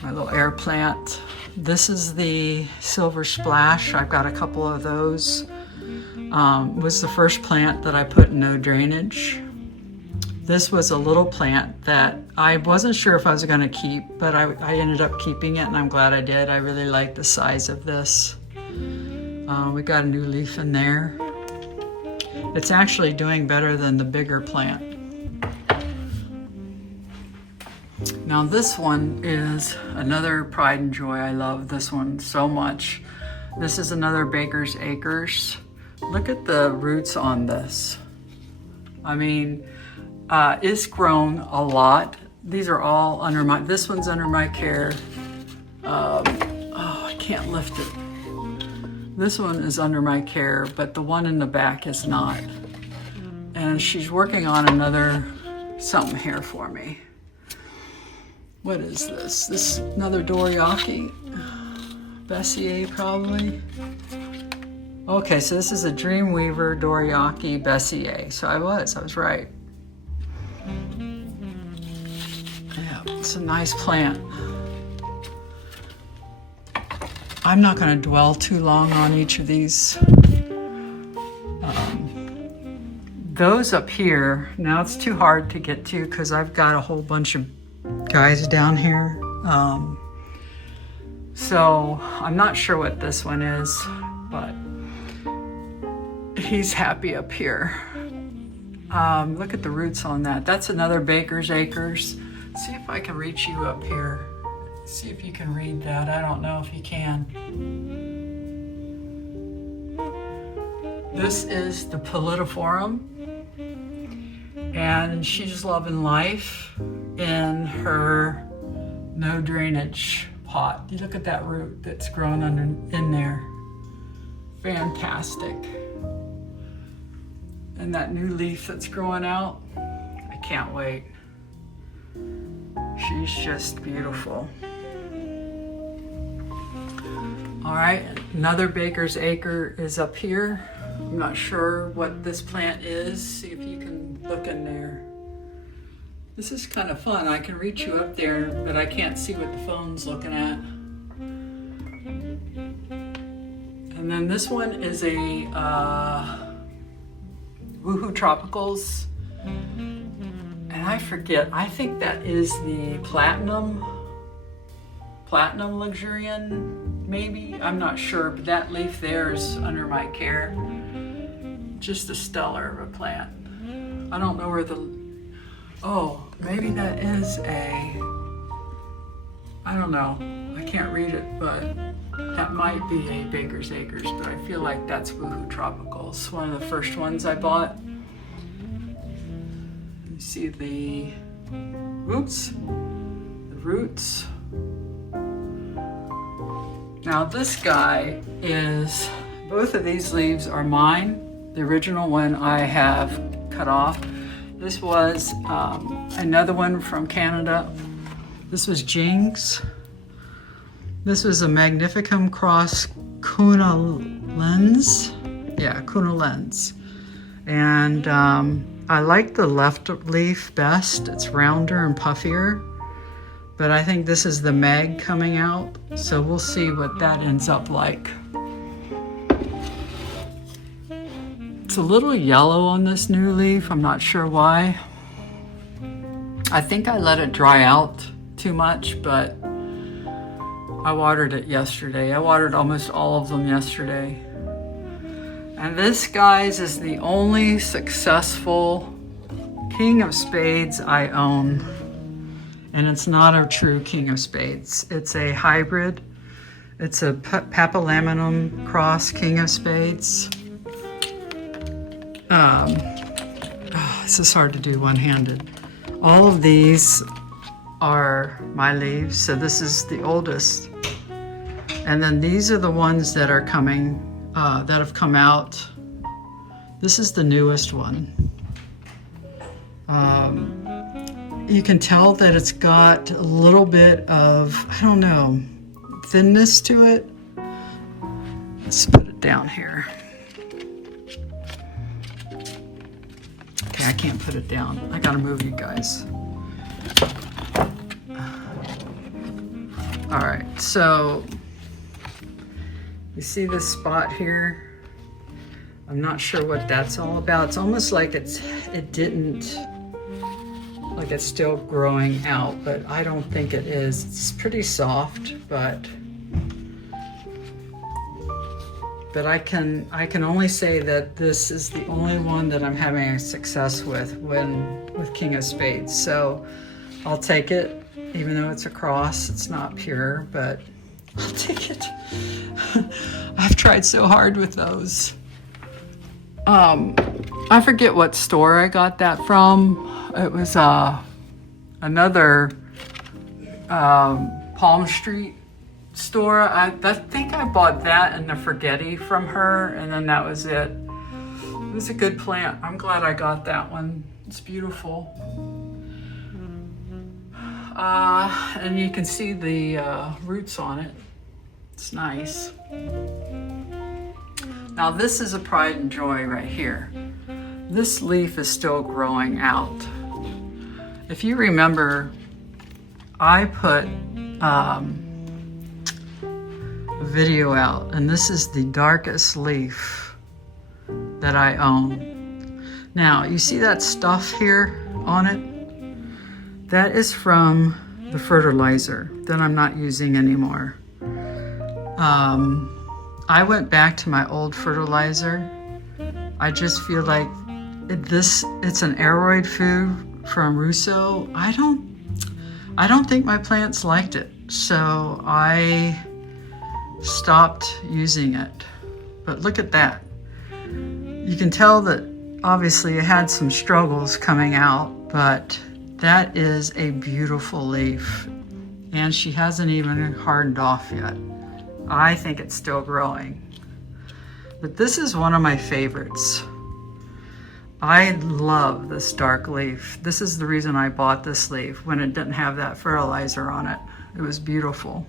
My little air plant. This is the Silver Splash. I've got a couple of those. Was the first plant that I put in no drainage. This was a little plant that I wasn't sure if I was going to keep, but I ended up keeping it, and I'm glad I did. I really like the size of this. We got a new leaf in there. It's actually doing better than the bigger plant. Now this one is another pride and joy. I love this one so much. This is another Baker's Acres. Look at the roots on this. I mean, it's grown a lot. These are all under my, this one's under my care. Oh, I can't lift it. This one is under my care, but the one in the back is not. And she's working on another something here for me. What is this? This is another Dorayaki. Bessier probably. Okay, so this is a Dreamweaver Dorayaki Bessier. So I was right. Yeah, it's a nice plant. I'm not going to dwell too long on each of these. Those up here, now it's too hard to get to because I've got a whole bunch of guys down here. So I'm not sure what this one is, but he's happy up here. Look at the roots on that. That's another Baker's Acres. See if I can reach you up here. See if you can read that. I don't know if you can. This is the Philodendron, and she's loving life in her no drainage pot. You look at that root that's growing in there. Fantastic. And that new leaf that's growing out, I can't wait. She's just beautiful. All right, another Baker's Acre is up here. I'm not sure what this plant is. See if you can look in there. This is kind of fun. I can reach you up there, but I can't see what the phone's looking at. And then this one is a Woohoo Tropicals. And I forget, I think that is the Platinum Luxurian, maybe? I'm not sure, but that leaf there is under my care. Just a stellar of a plant. I don't know where oh, maybe that is I don't know. I can't read it, but that might be a Baker's Acres, but I feel like that's Woohoo Tropicals, one of the first ones I bought. You see the roots. Now this guy is, both of these leaves are mine. The original one I have cut off. This was another one from Canada. This was Jing's. This was a Magnificum cross Kuna lens. Yeah, Kuna lens. And I like the left leaf best. It's rounder and puffier. But I think this is the Mag coming out. So we'll see what that ends up like. It's a little yellow on this new leaf. I'm not sure why. I think I let it dry out too much, but I watered it yesterday. I watered almost all of them yesterday. And this, guys, is the only successful King of Spades I own. And it's not a true King of Spades. It's a hybrid. It's a Papillium cross King of Spades. This is hard to do one-handed. All of these are my leaves, so this is the oldest. And then these are the ones that are coming, that have come out. This is the newest one. You can tell that it's got a little bit of, I don't know, thinness to it. Let's put it down here. Okay, I can't put it down. I gotta move you guys. All right, so you see this spot here? I'm not sure what that's all about. It's almost like it's still growing out, but I don't think it is. It's pretty soft, but I can only say that this is the only one that I'm having a success with King of Spades. So I'll take it, even though it's a cross. It's not pure, but I'll take it. I've tried so hard with those. I forget what store I got that from. It was another Palm Street store. I think I bought that and the Forgetti from her, and then that was it. It was a good plant. I'm glad I got that one. It's beautiful. And you can see the roots on it. It's nice. Now this is a pride and joy right here. This leaf is still growing out. If you remember, I put a video out, and this is the darkest leaf that I own. Now, you see that stuff here on it? That is from the fertilizer that I'm not using anymore. I went back to my old fertilizer. I just feel like it's an aroid food from Russo. I don't think my plants liked it, so I stopped using it. But look at that. You can tell that obviously it had some struggles coming out, but that is a beautiful leaf. And she hasn't even hardened off yet. I think it's still growing. But this is one of my favorites. I love this dark leaf. This is the reason I bought this leaf when it didn't have that fertilizer on it. It was beautiful.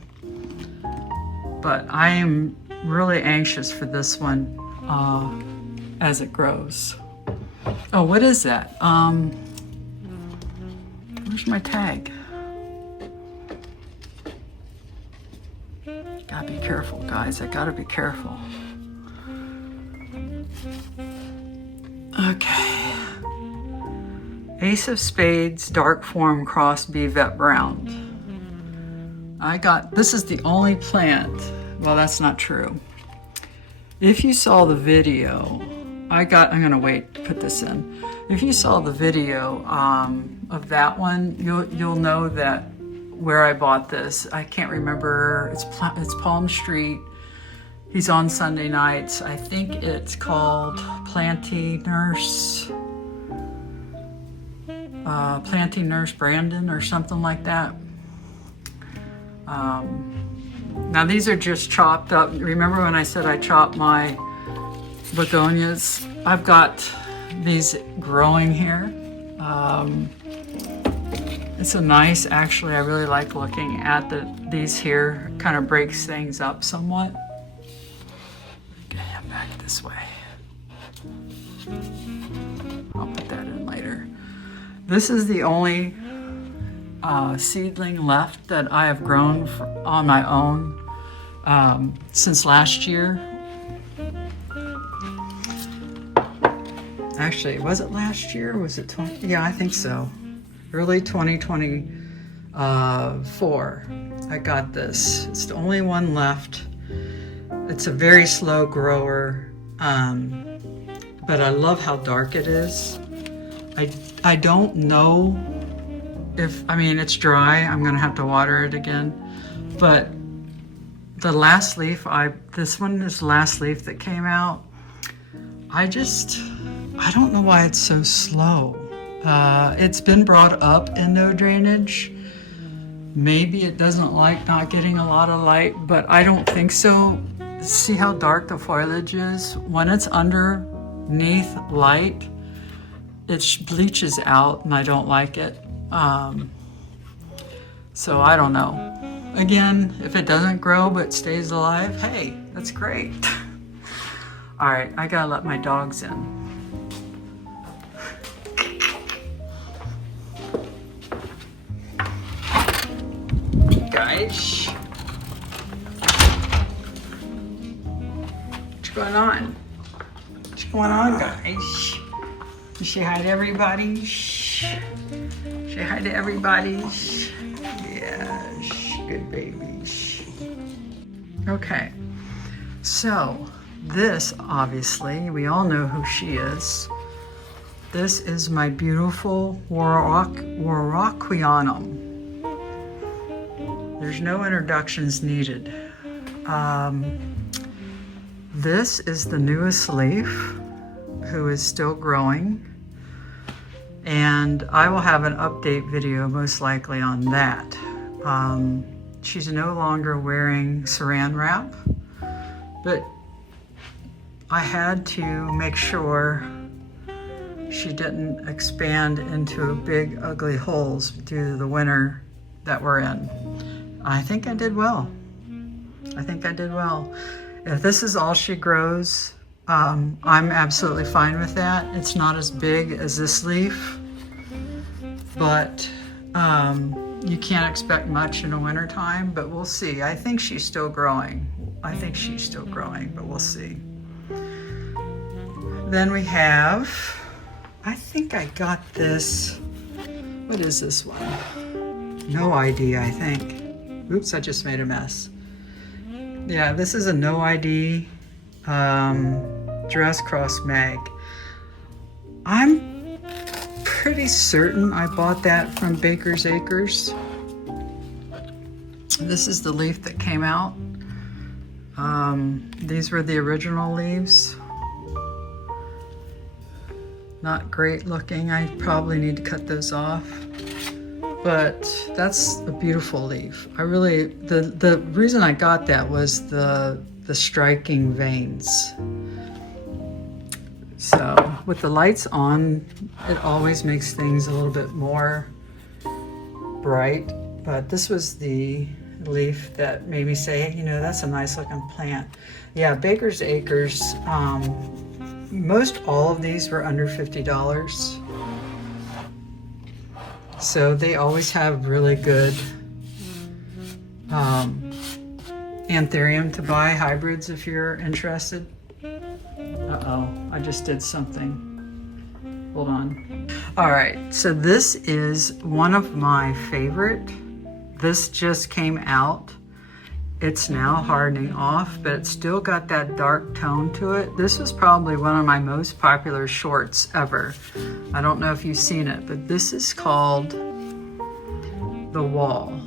But I am really anxious for this one as it grows. Oh, what is that? Where's my tag? Gotta be careful, guys. I gotta be careful. Okay. Ace of Spades, Dark Form Cross B Vet Brown. This is the only plant. Well, that's not true. If you saw the video, I'm gonna wait to put this in. If you saw the video of that one, you'll know that where I bought this. I can't remember. It's Palm Street. He's on Sunday nights. I think it's called Planty Nurse Brandon or something like that. Now these are just chopped up. Remember when I said I chopped my begonias? I've got these growing here. It's a nice, actually, I really like looking at these here. Kind of breaks things up somewhat. Okay, I'm back this way. I'll put that in later. This is the only seedling left that I have grown on my own since last year. Actually, was it last year? Was it 20? Yeah, I think so. Early 2024, I got this. It's the only one left. It's a very slow grower, but I love how dark it is. I don't know it's dry. I'm gonna have to water it again. But the last leaf, this one is the last leaf that came out. I don't know why it's so slow. It's been brought up in no drainage. Maybe it doesn't like not getting a lot of light, but I don't think so. See how dark the foliage is? When it's underneath light, it bleaches out and I don't like it. So I don't know. Again, if it doesn't grow but stays alive, hey, that's great. All right, I gotta let my dogs in. Guys, what's going on? What's going on, guys? You say hi to everybody. Say hi to everybody. Yes, good babies. Okay, so this, obviously, we all know who she is. This is my beautiful Warocqueanum. There's no introductions needed. This is the newest leaf, who is still growing. And I will have an update video most likely on that. She's no longer wearing saran wrap, but I had to make sure she didn't expand into big ugly holes due to the winter that we're in. I think I did well. I think I did well. If this is all she grows, I'm absolutely fine with that. It's not as big as this leaf, but you can't expect much in the winter time, but we'll see. I think she's still growing. I think she's still growing, but we'll see. Then we have, I think I got this, what is this one? NOID, I think. Oops, I just made a mess. Yeah, this is a NOID dress cross mag. I'm pretty certain I bought that from Baker's Acres. This is the leaf that came out. These were the original leaves. Not great looking. I probably need to cut those off. But that's a beautiful leaf. I really, the reason I got that was the striking veins. So with the lights on, it always makes things a little bit more bright. But this was the leaf that made me say, you know, that's a nice looking plant. Yeah, Baker's Acres, most all of these were under $50. So they always have really good Anthurium to buy, hybrids, if you're interested. Uh-oh, I just did something. Hold on. All right, so this is one of my favorite. This just came out. It's now hardening off, but it's still got that dark tone to it. This was probably one of my most popular shorts ever. I don't know if you've seen it, but this is called The Wall.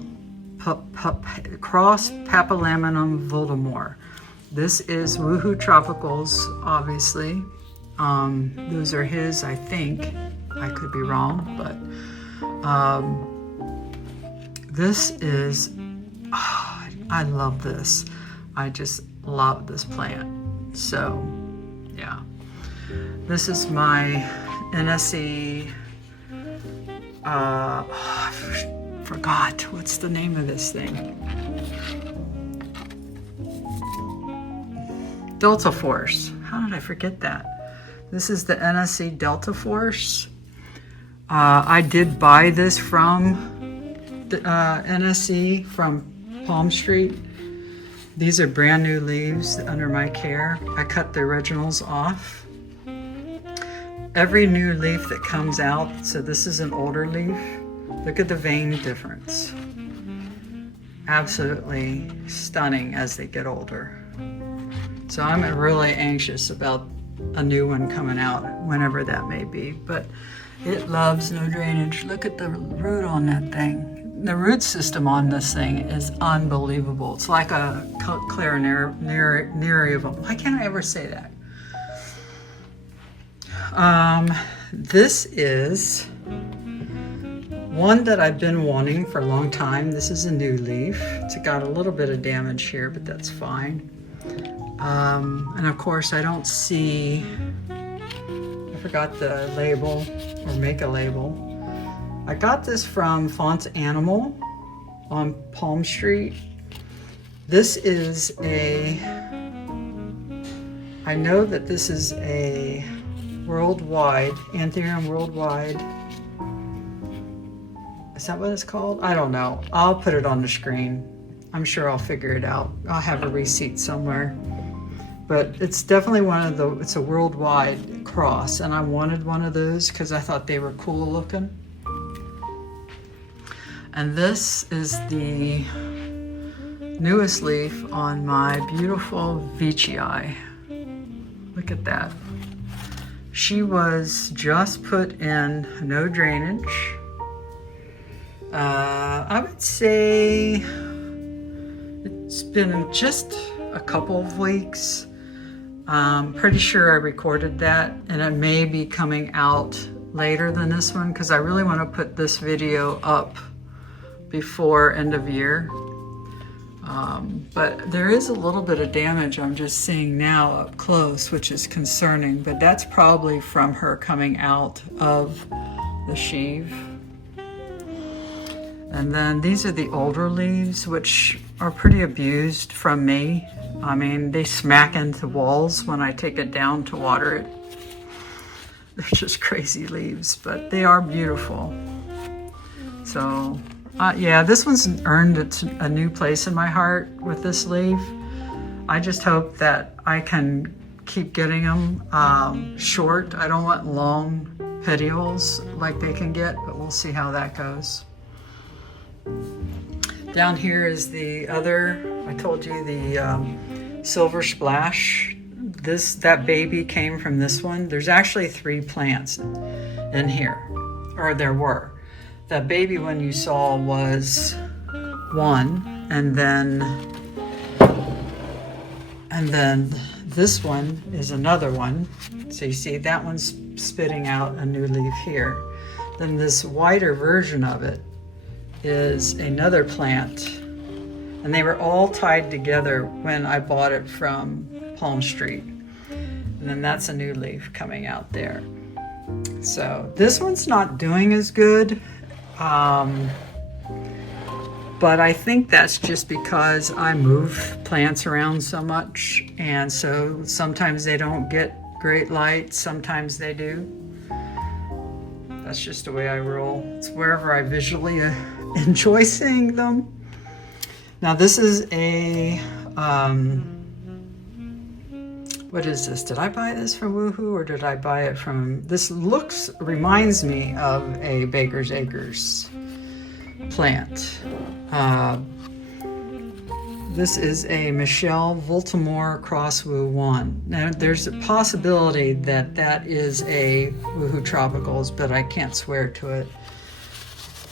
Cross Papillium Voldemort. This is Woohoo Tropicals, obviously. Those are his, I think. I could be wrong, but this is, I love this. I just love this plant. So, yeah. This is my NSE, I forgot, what's the name of this thing? Delta Force. How did I forget that? This is the NSE Delta Force. I did buy this from the NSE from Palm Street. These are brand new leaves under my care. I cut the originals off. Every new leaf that comes out, so this is an older leaf. Look at the vein difference. Absolutely stunning as they get older. So I'm really anxious about a new one coming out, whenever that may be. But it loves no drainage. Look at the root on that thing. The root system on this thing is unbelievable. It's like a Clarinervium. Why can't I ever say that? This is one that I've been wanting for a long time. This is a new leaf. It's got a little bit of damage here, but that's fine. And of course, I don't see, I forgot the label, or make a label. I got this from Font's Animal on Palm Street. This is a, I know that this is a worldwide, Anthurium worldwide. Is that what it's called? I don't know. I'll put it on the screen. I'm sure I'll figure it out. I'll have a receipt somewhere. But it's definitely one of the, it's a worldwide cross, and I wanted one of those because I thought they were cool looking. And this is the newest leaf on my beautiful Veitchii. Look at that. She was just put in no drainage. I would say it's been just a couple of weeks. Pretty sure I recorded that, and it may be coming out later than this one because I really want to put this video up before end of year. But there is a little bit of damage I'm just seeing now up close, which is concerning, but that's probably from her coming out of the sheave. And then these are the older leaves, which are pretty abused from me. I mean, they smack into walls when I take it down to water it. They're just crazy leaves, but they are beautiful. So, yeah, this one's earned a new place in my heart with this leaf. I just hope that I can keep getting them short. I don't want long petioles like they can get, but we'll see how that goes. Down here is the other, I told you, the Silver Splash. That baby came from this one. There's actually 3 plants in here, or there were. That baby one you saw was one, and then this one is another one. So you see that one's spitting out a new leaf here. Then this wider version of it is another plant, and they were all tied together when I bought it from Palm Street. And then that's a new leaf coming out there. So this one's not doing as good, but I think that's just because I move plants around so much, and so sometimes they don't get great light, sometimes they do. That's just the way I roll. It's wherever I visually enjoy seeing them. Now this is a, what is this? Did I buy this from Woohoo, or did I buy it from, this reminds me of a Baker's Acres plant. This is a Michelle Voltimore Crosswoo 1. Now there's a possibility that that is a Woohoo Tropicals, but I can't swear to it.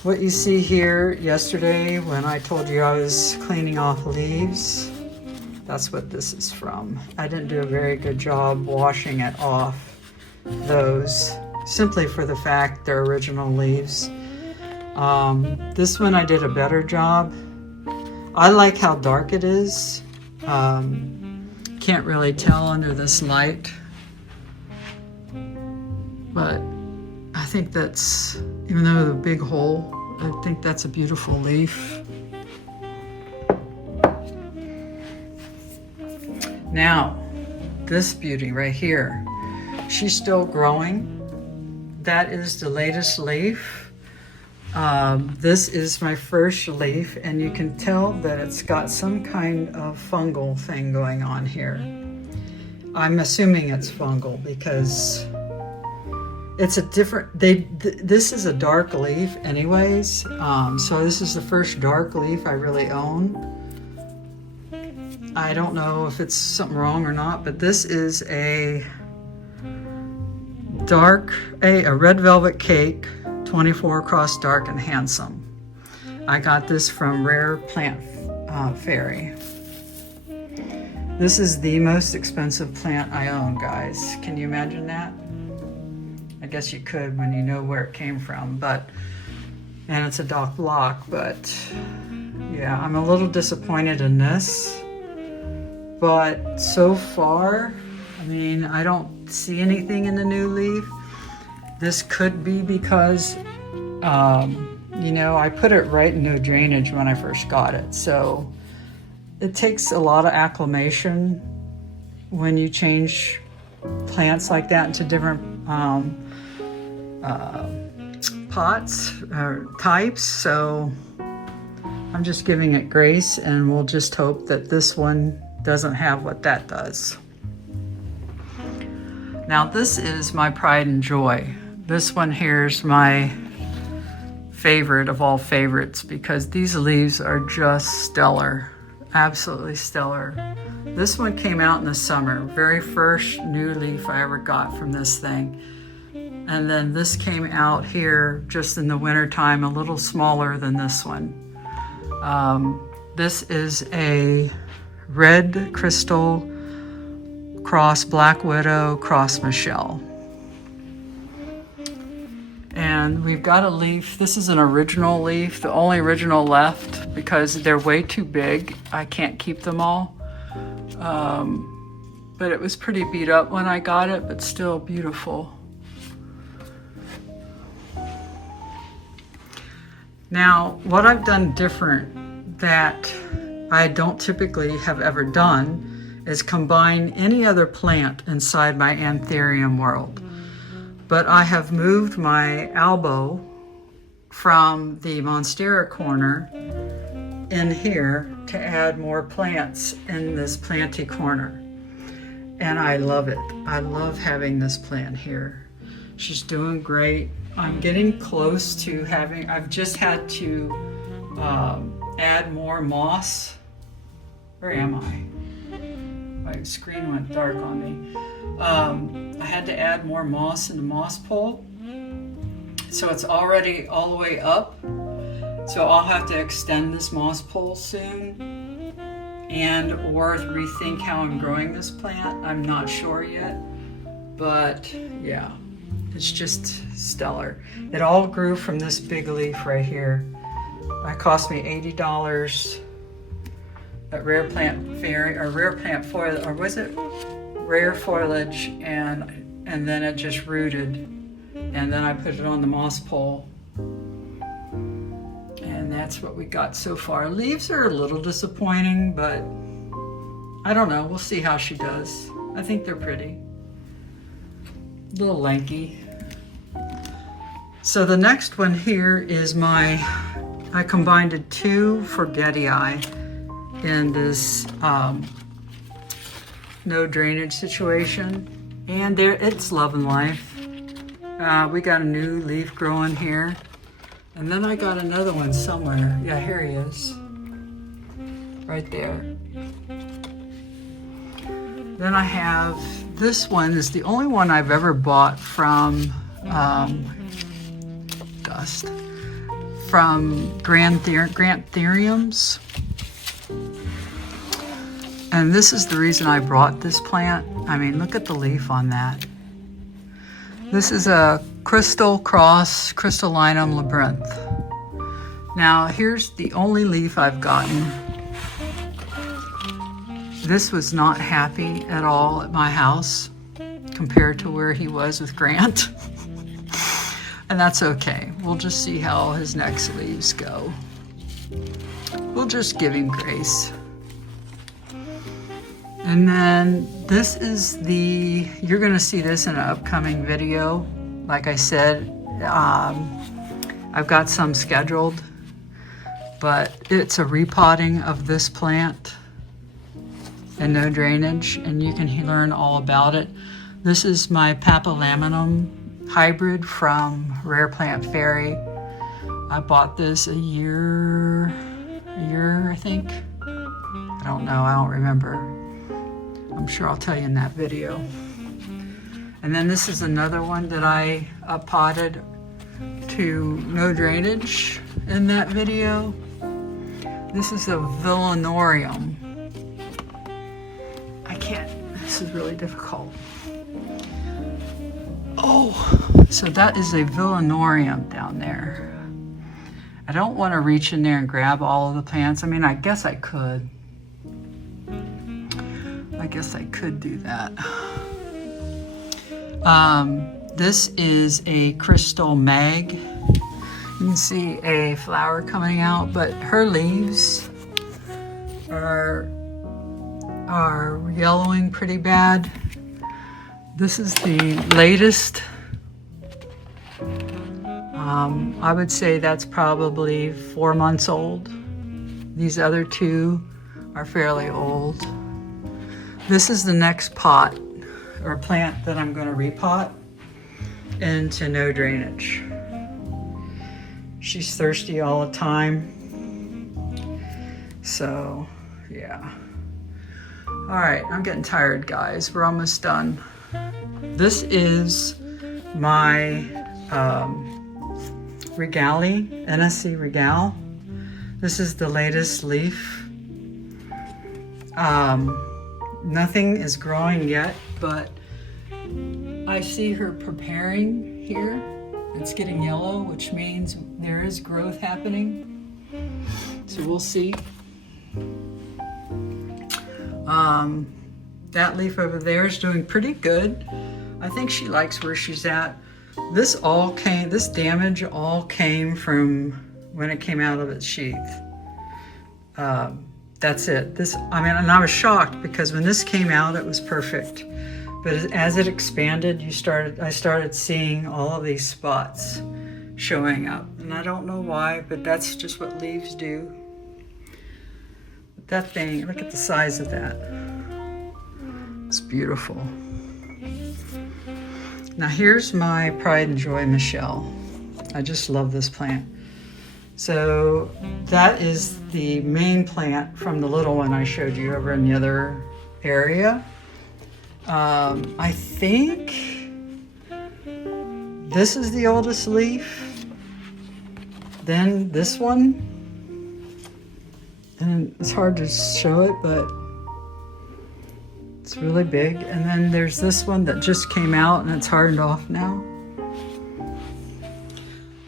What you see here yesterday when I told you I was cleaning off leaves, that's what this is from. I didn't do a very good job washing it off those, simply for the fact they're original leaves. This one I did a better job. I like how dark it is. Can't really tell under this light, but I think that's, even though the big hole, I think that's a beautiful leaf. Now, this beauty right here, she's still growing. That is the latest leaf. This is my first leaf, and you can tell that it's got some kind of fungal thing going on here. I'm assuming it's fungal because it's a different, this is a dark leaf anyways, so this is the first dark leaf I really own. I don't know if it's something wrong or not, but this is a red velvet cake, 24 cross dark and handsome. I got this from Rare Plant Fairy. This is the most expensive plant I own, guys. Can you imagine that? I guess you could when you know where it came from, and it's a Doc Block, but yeah, I'm a little disappointed in this. But so far, I mean, I don't see anything in the new leaf. This could be because, you know, I put it right in no drainage when I first got it. So it takes a lot of acclimation when you change plants like that into different pots or types. So I'm just giving it grace, and we'll just hope that this one doesn't have what that does. Now this is my pride and joy. This one here is my favorite of all favorites because these leaves are just stellar, absolutely stellar. This one came out in the summer, very first new leaf I ever got from this thing. And then this came out here just in the winter time, a little smaller than this one. This is a Red Crystal cross Black Widow cross Michelle. And we've got a leaf. This is an original leaf, the only original left, because they're way too big. I can't keep them all. But it was pretty beat up when I got it, but still beautiful. Now, what I've done different that I don't typically have ever done is combine any other plant inside my Anthurium world. But I have moved my Albo from the Monstera corner in here to add more plants in this planty corner. And I love it. I love having this plant here. She's doing great. I'm getting close to having, I've just had to add more moss. Where am I? My screen went dark on me. I had to add more moss in the moss pole. So it's already all the way up. So I'll have to extend this moss pole soon and or rethink how I'm growing this plant. I'm not sure yet, but yeah, it's just stellar. It all grew from this big leaf right here. That cost me $80 at Rare Plant Fairy, or Rare Plant Foil, or was it Rare Foliage, and then it just rooted, and then I put it on the moss pole. And that's what we got so far. Leaves are a little disappointing, but I don't know. We'll see how she does. I think they're pretty. A little lanky. So the next one here is I combined two Forgetii in this no drainage situation. And it's loving life. We got a new leaf growing here. And then I got another one somewhere. Yeah, here he is. Right there. Then I have, this one is the only one I've ever bought from, from Granthuriums. And this is the reason I brought this plant. I mean, look at the leaf on that. This is a crystal cross Crystallinum labyrinth. Now, here's the only leaf I've gotten. This was not happy at all at my house compared to where he was with Grant. And that's okay. We'll just see how his next leaves go. We'll just give him grace. And then this is you're gonna see this in an upcoming video. Like I said, I've got some scheduled, but it's a repotting of this plant and no drainage, and you can learn all about it. This is my Papillium hybrid from Rare Plant Fairy. I bought this a year I think. I don't know, I don't remember. I'm sure I'll tell you in that video. And then this is another one that I potted to no drainage in that video. This is a Phalaenopsis. This is really difficult. Oh, so that is a Phalaenopsis down there. I don't want to reach in there and grab all of the plants. I mean, I guess I could. Do that. This is a Crystal Mag. You can see a flower coming out, but her leaves are yellowing pretty bad. This is the latest. I would say that's probably 4 months old. These other two are fairly old. This is the next pot or plant that I'm going to repot into no drainage. She's thirsty all the time. So, yeah. All right, I'm getting tired, guys. We're almost done. This is my Regali, NSC Regal. This is the latest leaf. Nothing is growing yet, but I see her preparing here. It's getting yellow, which means there is growth happening. So we'll see. That leaf over there is doing pretty good. I think she likes where she's at. This damage all came from when it came out of its sheath. That's it. And I was shocked because when this came out, it was perfect. But as it expanded, I started seeing all of these spots showing up. And I don't know why, but that's just what leaves do. That thing, look at the size of that. It's beautiful. Now here's my pride and joy, Michelle. I just love this plant. So that is the main plant from the little one I showed you over in the other area. I think this is the oldest leaf. Then this one. And it's hard to show it, but it's really big. And then there's this one that just came out and it's hardened off now.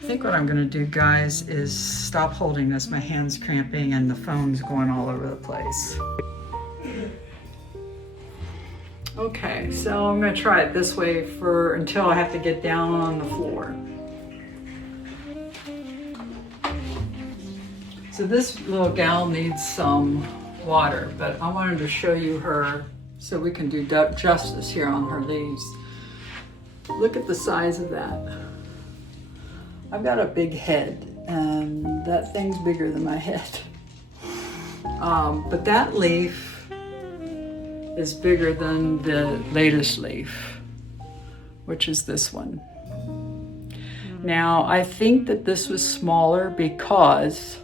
I think what I'm gonna do, guys, is stop holding this. My hand's cramping and the phone's going all over the place. Okay, so I'm gonna try it this way until I have to get down on the floor. So this little gal needs some water, but I wanted to show you her so we can do justice here on her leaves. Look at the size of that. I've got a big head and that thing's bigger than my head. But that leaf is bigger than the latest leaf, which is this one. Now, I think that this was smaller because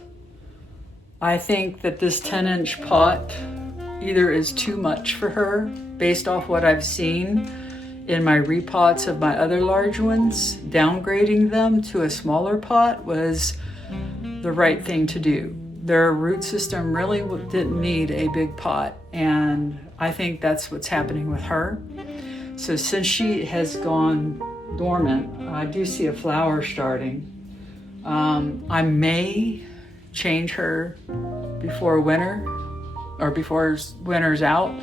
I think that this 10-inch pot either is too much for her based off what I've seen in my repots of my other large ones. Downgrading them to a smaller pot was the right thing to do. Their root system really didn't need a big pot, and I think that's what's happening with her. So since she has gone dormant, I do see a flower starting. I may change her before winter, or before winter's out,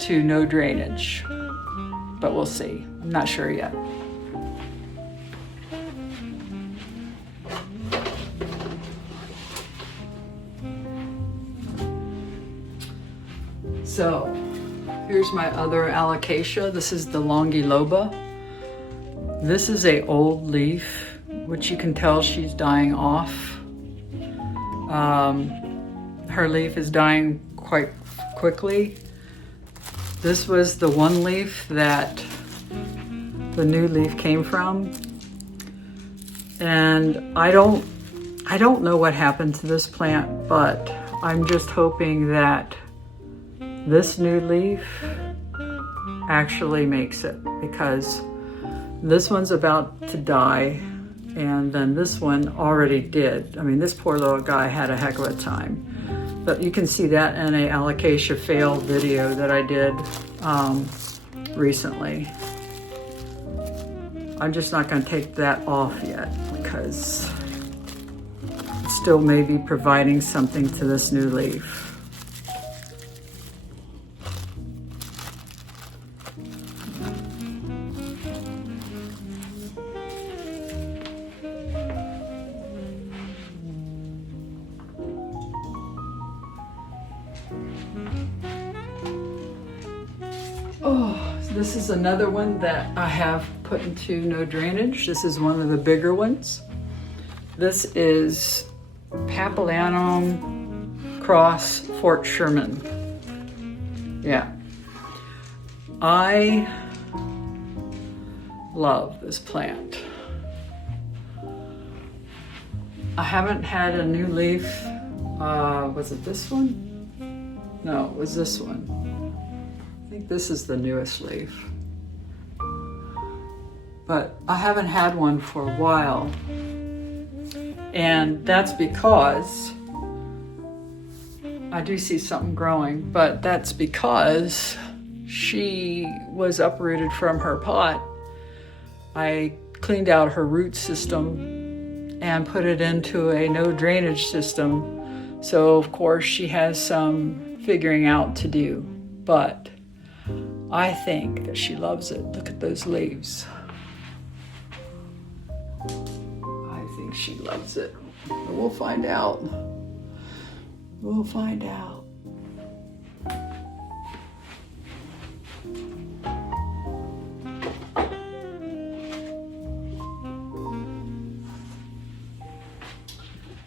to no drainage, but we'll see. I'm not sure yet. So here's my other Alocasia. This is the Longiloba. This is a old leaf, which you can tell she's dying off. Her leaf is dying quite quickly. This was the one leaf that the new leaf came from. And I don't know what happened to this plant, but I'm just hoping that this new leaf actually makes it, because this one's about to die, and then this one already did. I mean, this poor little guy had a heck of a time. But you can see that in a Alocasia fail video that I did recently. I'm just not going to take that off yet because it still may be providing something to this new leaf. Oh, this is another one that I have put into no drainage. This is one of the bigger ones. This is Papillanum cross Fort Sherman. Yeah. I love this plant. I haven't had a new leaf. Was it this one? No, it was this one. I think this is the newest leaf. But I haven't had one for a while. And that's because I do see something growing, but that's because she was uprooted from her pot. I cleaned out her root system and put it into a no drainage system. So of course she has some figuring out to do, but I think that she loves it. Look at those leaves. I think she loves it. But we'll find out. We'll find out.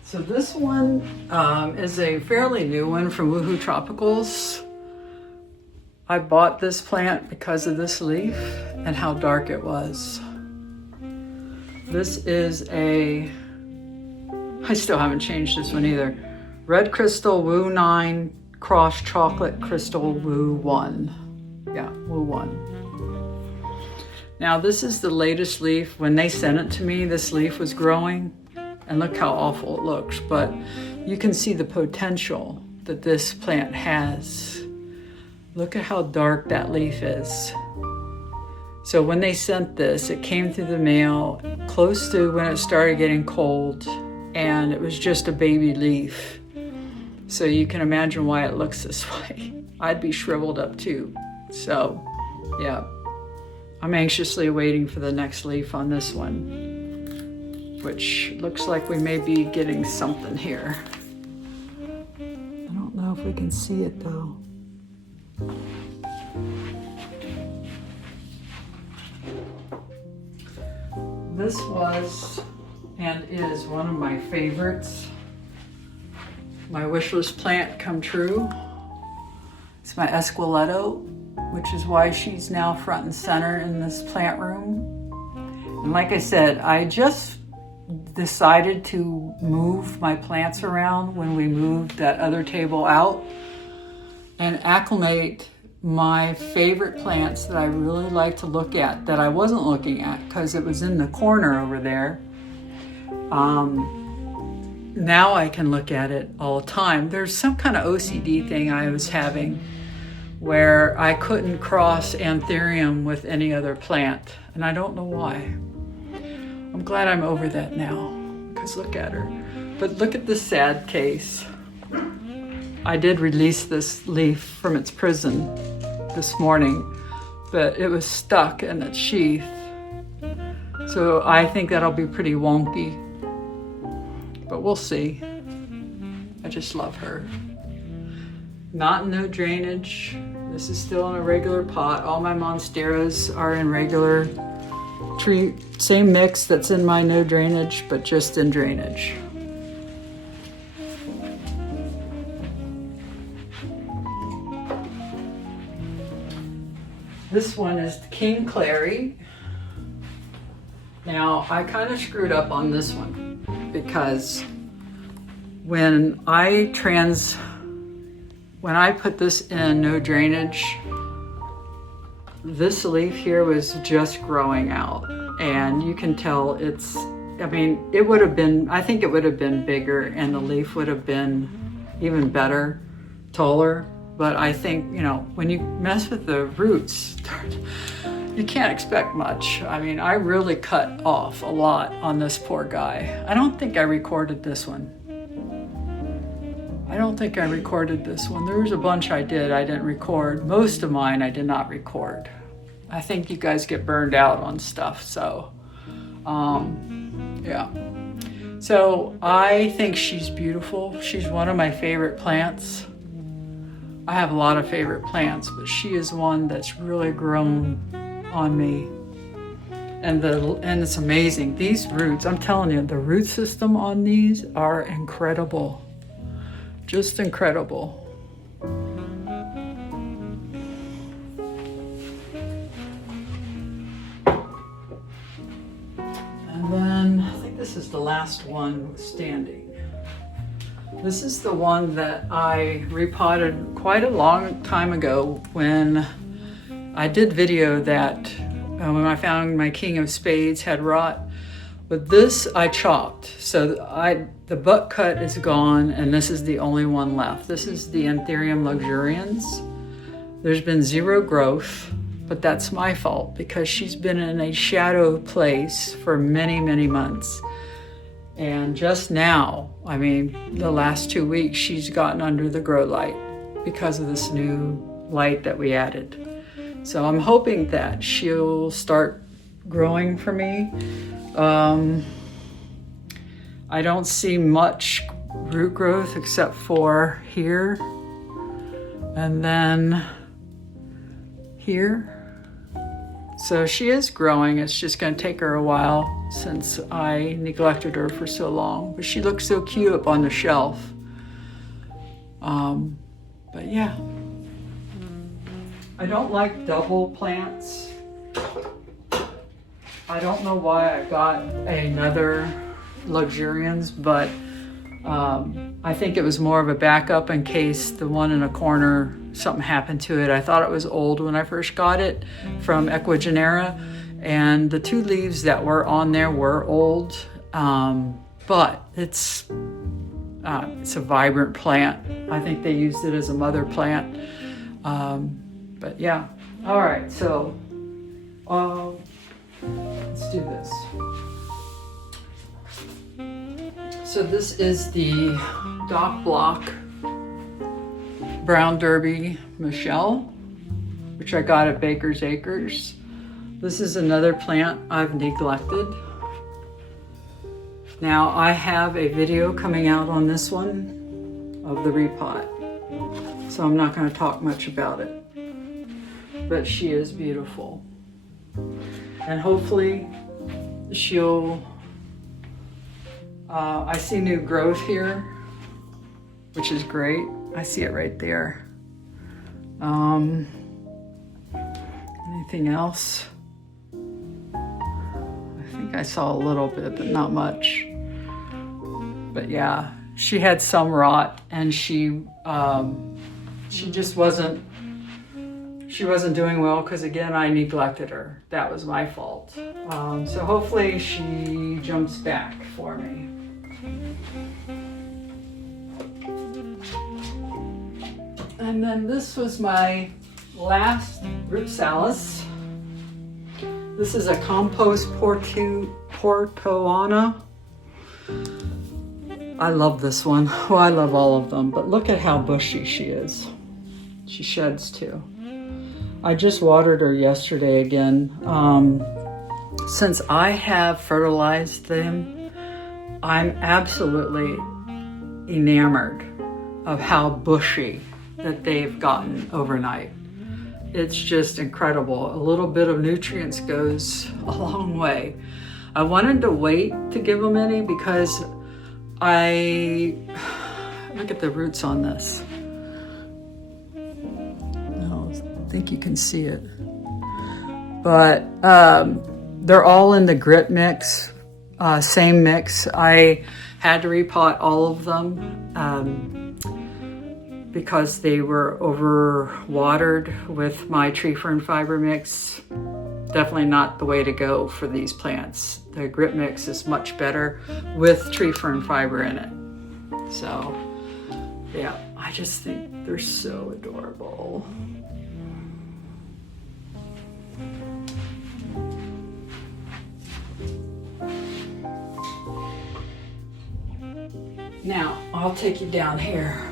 So this one is a fairly new one from Woohoo Tropicals. I bought this plant because of this leaf and how dark it was. This is I still haven't changed this one either. Red Crystal Woo 9 Cross Chocolate Crystal Woo 1. Yeah, Woo 1. Now this is the latest leaf. When they sent it to me, this leaf was growing. And look how awful it looks, but you can see the potential that this plant has. Look at how dark that leaf is. So when they sent this, it came through the mail close to when it started getting cold, and it was just a baby leaf. So you can imagine why it looks this way. I'd be shriveled up too. So yeah, I'm anxiously waiting for the next leaf on this one, which looks like we may be getting something here. I don't know if we can see it though. This was and is one of my favorites. My wish list plant come true. It's my Esqueleto, which is why she's now front and center in this plant room. And like I said, I just decided to move my plants around when we moved that other table out and acclimate my favorite plants that I really like to look at that I wasn't looking at because it was in the corner over there. Now I can look at it all the time. There's some kind of OCD thing I was having where I couldn't cross Anthurium with any other plant, and I don't know why. I'm glad I'm over that now, because look at her. But look at this sad case. I did release this leaf from its prison this morning, but it was stuck in its sheath. So I think that'll be pretty wonky, but we'll see. I just love her. Not in no drainage. This is still in a regular pot. All my Monsteras are in regular tree, same mix that's in my no drainage, but just in drainage. This one is the King Clary. Now, I kind of screwed up on this one because when I put this in no drainage, this leaf here was just growing out, and you can tell it's, I mean, it would have been, I think it would have been bigger and the leaf would have been even better, taller. But I think, you know, when you mess with the roots, you can't expect much. I mean, I really cut off a lot on this poor guy. I don't think I recorded this one. There was a bunch I didn't record. Most of mine I did not record. I think you guys get burned out on stuff, so yeah. So I think she's beautiful. She's one of my favorite plants. I have a lot of favorite plants, but she is one that's really grown on me. And it's amazing. These roots, I'm telling you, the root system on these are incredible. Just incredible. And then I think this is the last one standing. This is the one that I repotted quite a long time ago when I did video that when I found my King of Spades had rot. But this I chopped. So the butt cut is gone, and this is the only one left. This is the Anthurium Luxurians. There's been zero growth, but that's my fault because she's been in a shadow place for many, many months. And just now, I mean, the last 2 weeks, she's gotten under the grow light because of this new light that we added. So I'm hoping that she'll start growing for me. I don't see much root growth except for here and then here. So she is growing. It's just going to take her a while since I neglected her for so long. But she looks so cute up on the shelf. But yeah. I don't like double plants. I don't know why I got another Luxurians, but I think it was more of a backup in case the one in the corner, something happened to it. I thought it was old when I first got it from Equigenera, and the 2 leaves that were on there were old, but it's a vibrant plant. I think they used it as a mother plant. But yeah, all right, so let's do this. So this is the Dock Block Brown Derby Michelle, which I got at Baker's Acres. This is another plant I've neglected. Now I have a video coming out on this one of the repot, so I'm not going to talk much about it, but she is beautiful. And hopefully she'll, I see new growth here, which is great. I see it right there. Anything else? I think I saw a little bit, but not much. But yeah, she had some rot, and she just wasn't doing well because, again, I neglected her. That was my fault. So hopefully she jumps back for me. And then this was my last Rhipsalis. This is a compost Portoana. I love this one. Well, I love all of them, but look at how bushy she is. She sheds too. I just watered her yesterday again. Since I have fertilized them, I'm absolutely enamored of how bushy that they've gotten overnight. It's just incredible. A little bit of nutrients goes a long way. I wanted to wait to give them any because look at the roots on this. No, I think you can see it. But they're all in the grit mix, same mix. I had to repot all of them because they were overwatered with my tree fern fiber mix. Definitely not the way to go for these plants. The grit mix is much better with tree fern fiber in it. So yeah, I just think they're so adorable. Now, I'll take you down here.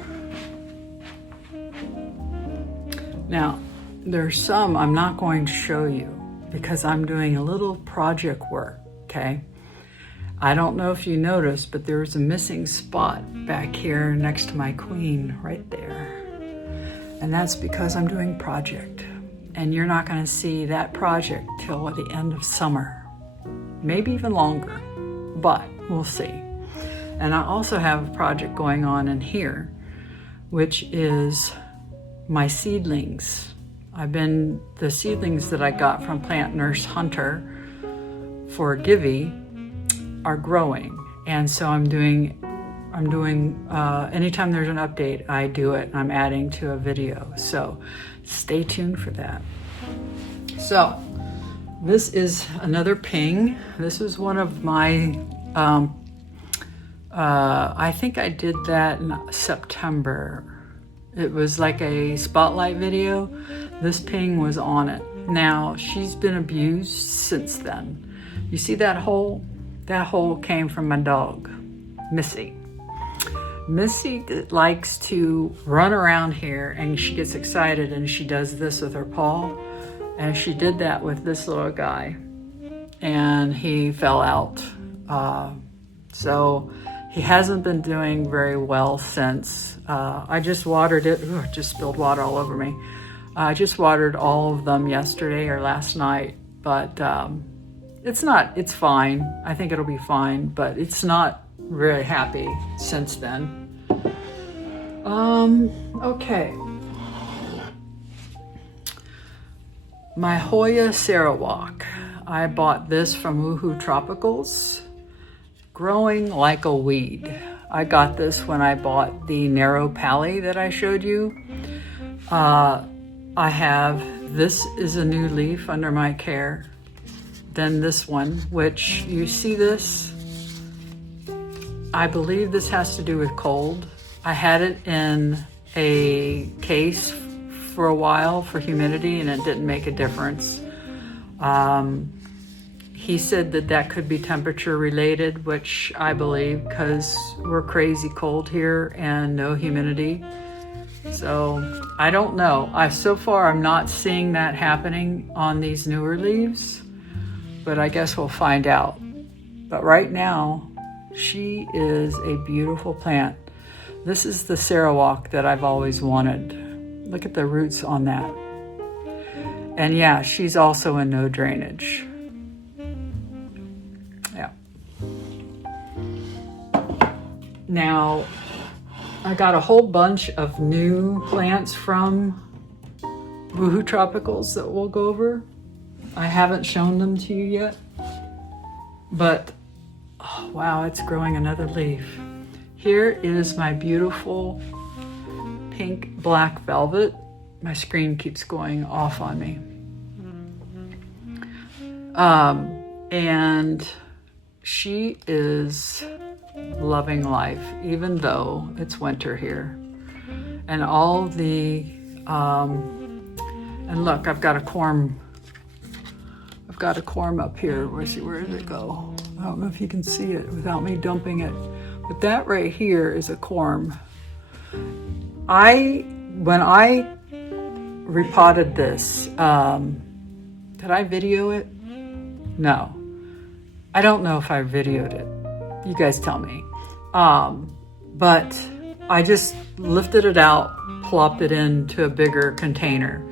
Now, there's some I'm not going to show you because I'm doing a little project work, okay? I don't know if you noticed, but there's a missing spot back here next to my queen right there. And that's because I'm doing project. And you're not gonna see that project till the end of summer, maybe even longer, but we'll see. And I also have a project going on in here, which is my seedlings. The seedlings that I got from Plant Nurse Hunter for Givey are growing. And so I'm doing, anytime there's an update, I do it. I'm adding to a video. So stay tuned for that. So This is another ping. This was one of my, I think I did that in September. It was like a spotlight video. This ping was on it. Now, she's been abused since then. You see that hole? That hole came from my dog, Missy. Missy likes to run around here and she gets excited and she does this with her paw. And she did that with this little guy and he fell out. So he hasn't been doing very well since. I just watered it. Ooh, I just spilled water all over me. I just watered all of them yesterday or last night, but it's fine. I think it'll be fine, but it's not very happy since then. Okay. My Hoya Sarawak. I bought this from Woohoo Tropicals. Growing like a weed. I got this when I bought the narrow pally that I showed you. I have, this is a new leaf under my care. Then this one, which you see this, I believe this has to do with cold. I had it in a case for a while for humidity and it didn't make a difference. He said that that could be temperature related, which I believe because we're crazy cold here and no humidity. So I don't know. So far I'm not seeing that happening on these newer leaves, but I guess we'll find out. But right now, she is a beautiful plant. This is the Sarawak that I've always wanted. Look at the roots on that. And yeah, she's also in no drainage. Yeah. Now, I got a whole bunch of new plants from Woohoo Tropicals that we'll go over. I haven't shown them to you yet, but oh, wow, it's growing another leaf. Here is my beautiful pink black velvet. My screen keeps going off on me. And she is loving life, even though it's winter here. And all the, and look, I've got a corm up here. Where did it go? I don't know if you can see it without me dumping it. But that right here is a corm. When I repotted this, did I video it? No. I don't know if I videoed it. You guys tell me. But I just lifted it out, plopped it into a bigger container.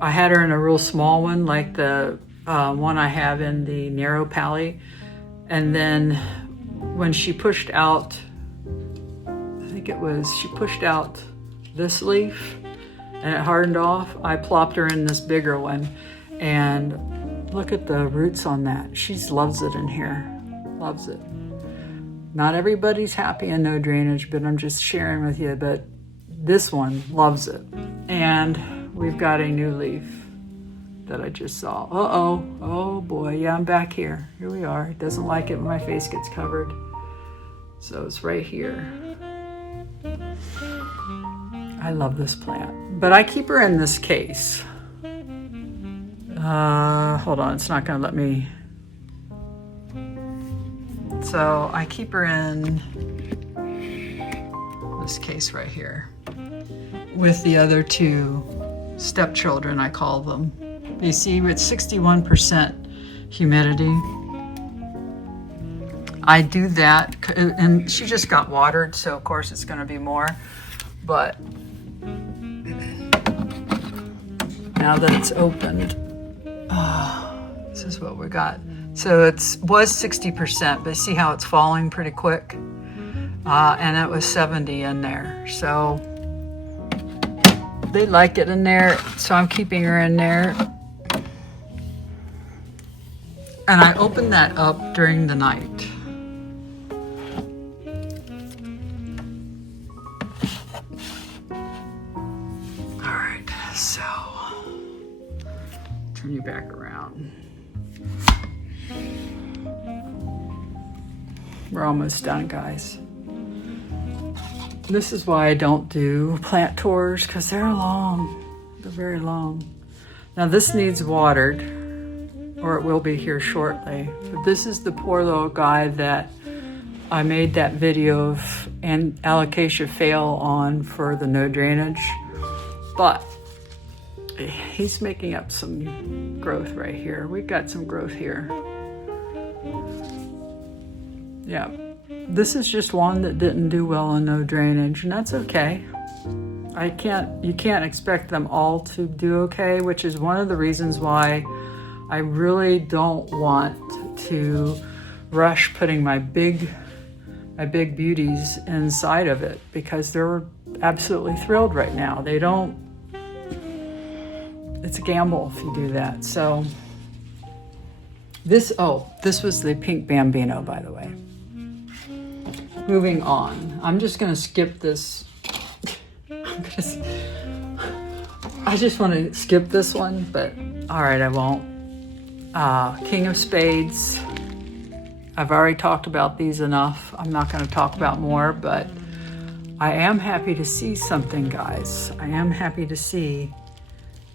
I had her in a real small one, like the one I have in the narrow pally. And then when she pushed out, she pushed out this leaf and it hardened off, I plopped her in this bigger one. And look at the roots on that. She loves it in here. Loves it. Not everybody's happy in no drainage, but I'm just sharing with you. But this one loves it. And we've got a new leaf that I just saw. Uh-oh. Oh boy. Yeah, I'm back here. Here we are. It doesn't like it when my face gets covered. So it's right here. I love this plant. But I keep her in this case. Hold on. It's not going to let me. So I keep her in this case right here with the other two stepchildren, I call them. You see, with 61% humidity, I do that, and she just got watered, so of course it's going to be more. But now that it's opened, this is what we got. So it was 60%, but see how it's falling pretty quick? And it was 70 in there. So they like it in there, so I'm keeping her in there. And I opened that up during the night. All right, so turn you back around. We're almost done, guys. This is why I don't do plant tours, because they're long. They're very long. Now this needs watered, or it will be here shortly. But this is the poor little guy that I made that video of Alocasia fail on for the no drainage. But he's making up some growth right here. We've got some growth here. Yeah, this is just one that didn't do well on no drainage, and that's okay. You can't expect them all to do okay, which is one of the reasons why I really don't want to rush putting my big beauties inside of it, because they're absolutely thrilled right now. It's a gamble if you do that. So this was the pink bambino, by the way. Moving on. I'm just gonna skip this. I just want to skip this one, but all right, I won't. King of Spades. I've already talked about these enough. I'm not going to talk about more, but I am happy to see something, guys. I am happy to see.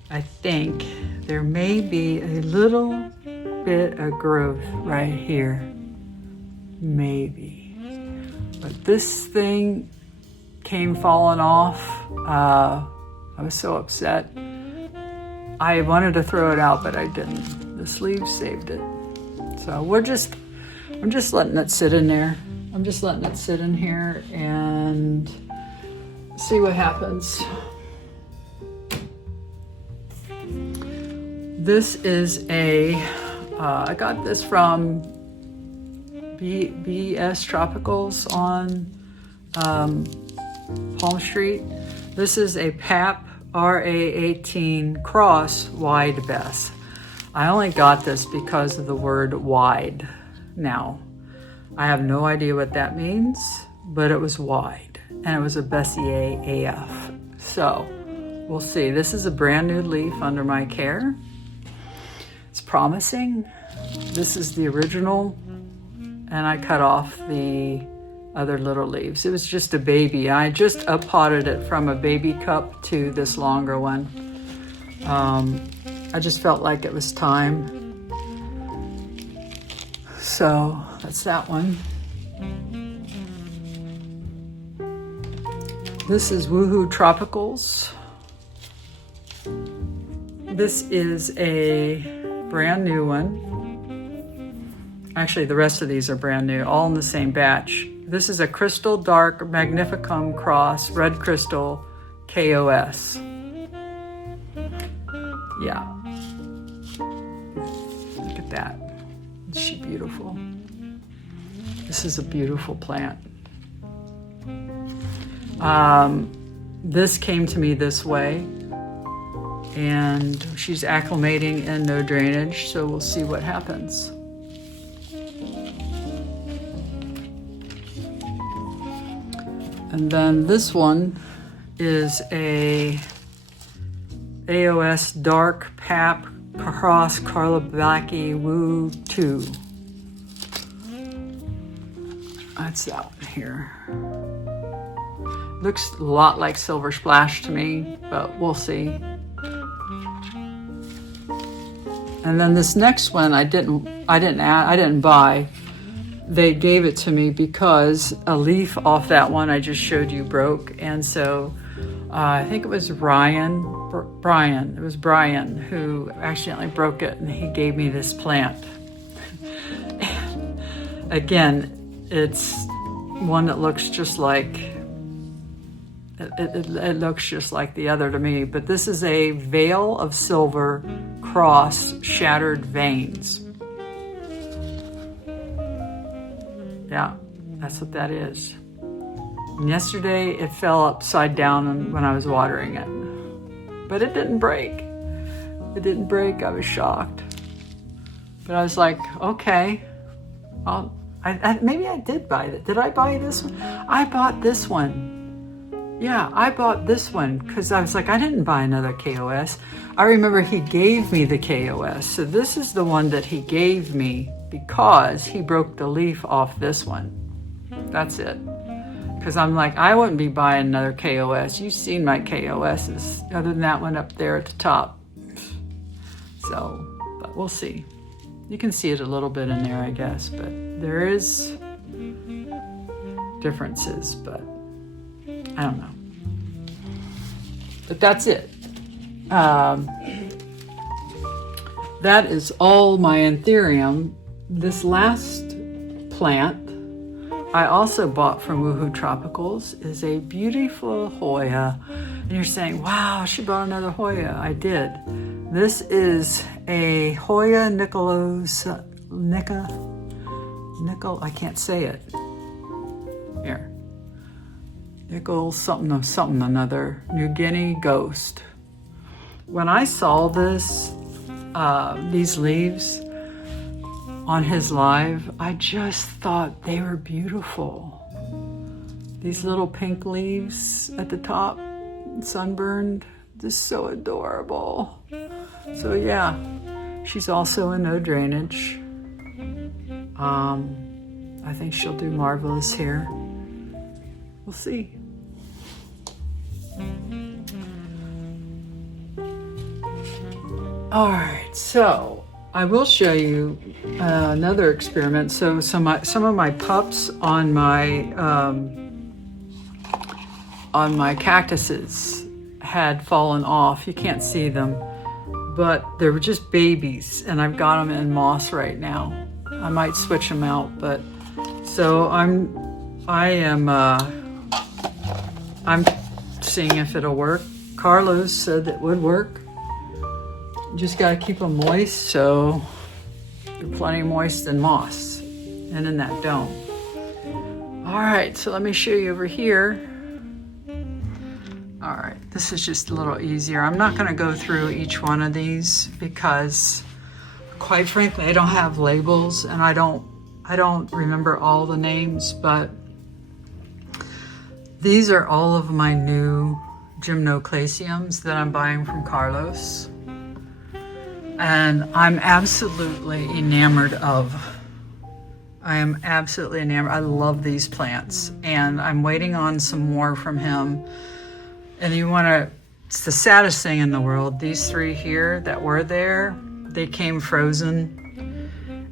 I think there may be a little bit of growth right here. Maybe. But this thing came falling off. I was so upset. I wanted to throw it out, but I didn't. The sleeves saved it. So I'm just letting it sit in there. I'm just letting it sit in here and see what happens. This is I got this from BS Tropicals on Palm Street. This is a Pap RA18 cross wide bess. I only got this because of the word wide. Now, I have no idea what that means, but it was wide, and it was a Bessier AF. So, we'll see. This is a brand new leaf under my care. It's promising. This is the original, and I cut off the other little leaves. It was just a baby. I just up-potted it from a baby cup to this longer one. I just felt like it was time. So that's that one. This is Woohoo Tropicals. This is a brand new one. Actually, the rest of these are brand new, all in the same batch. This is a Crystal Dark Magnificum Cross Red Crystal KOS. Yeah. Look at that. Is she beautiful? This is a beautiful plant. This came to me this way, and she's acclimating in no drainage, so we'll see what happens. And then this one is a AOS Dark Pap Cross Carlabaki Woo 2. That's that one here. Looks a lot like Silver Splash to me, but we'll see. And then this next one I didn't buy. They gave it to me because a leaf off that one I just showed you broke, and so I think it was Brian who accidentally broke it, and he gave me this plant. Again, it's one that looks just like it looks just like the other to me, but this is a Veil of Silver Cross Shattered Veins. Yeah, that's what that is. And yesterday it fell upside down when I was watering it, but it didn't break. It didn't break. I was shocked, but I was like, okay, maybe I did buy it. Did I buy this one? I bought this one. Yeah, I bought this one because I was like, I didn't buy another KOS. I remember he gave me the KOS, so this is the one that he gave me because he broke the leaf off this one. That's it. Because I'm like, I wouldn't be buying another KOS. You've seen my KOSs, other than that one up there at the top. So, but we'll see. You can see it a little bit in there, I guess, but there is differences, but I don't know. But that's it. That is all my Anthurium. This last plant I also bought from Woohoo Tropicals is a beautiful Hoya. And you're saying, wow, she bought another Hoya. I did. This is a Hoya I can't say it. Here. Nickel something another. New Guinea Ghost. When I saw this, these leaves on his live, I just thought they were beautiful. These little pink leaves at the top, sunburned, just so adorable. So yeah, she's also a no drainage. I think she'll do marvelous here. We'll see. All right, so I will show you another experiment. So some of my pups on my cactuses had fallen off. You can't see them, but they were just babies, and I've got them in moss right now. I might switch them out, but so I'm seeing if it'll work. Carlos said it would work. Just got to keep them moist, so they're plenty moist in moss and in that dome. All right, so let me show you over here. All right, this is just a little easier. I'm not going to go through each one of these because, quite frankly, I don't have labels and I don't remember all the names, but these are all of my new gymnoclasiums that I'm buying from Carlos. And I'm absolutely enamored of. I am absolutely enamored. I love these plants, and I'm waiting on some more from him. And it's the saddest thing in the world. These three here that were there, they came frozen,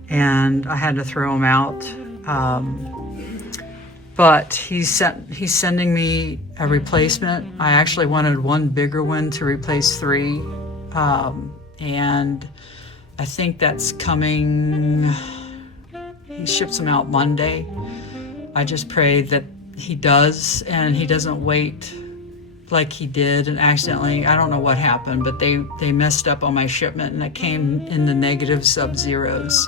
and I had to throw them out. But he's sending me a replacement. I actually wanted one bigger one to replace three. And I think that's coming. He ships them out Monday. I just pray that he does, and he doesn't wait like he did and accidentally, I don't know what happened, but they messed up on my shipment and it came in the negative sub-zeros.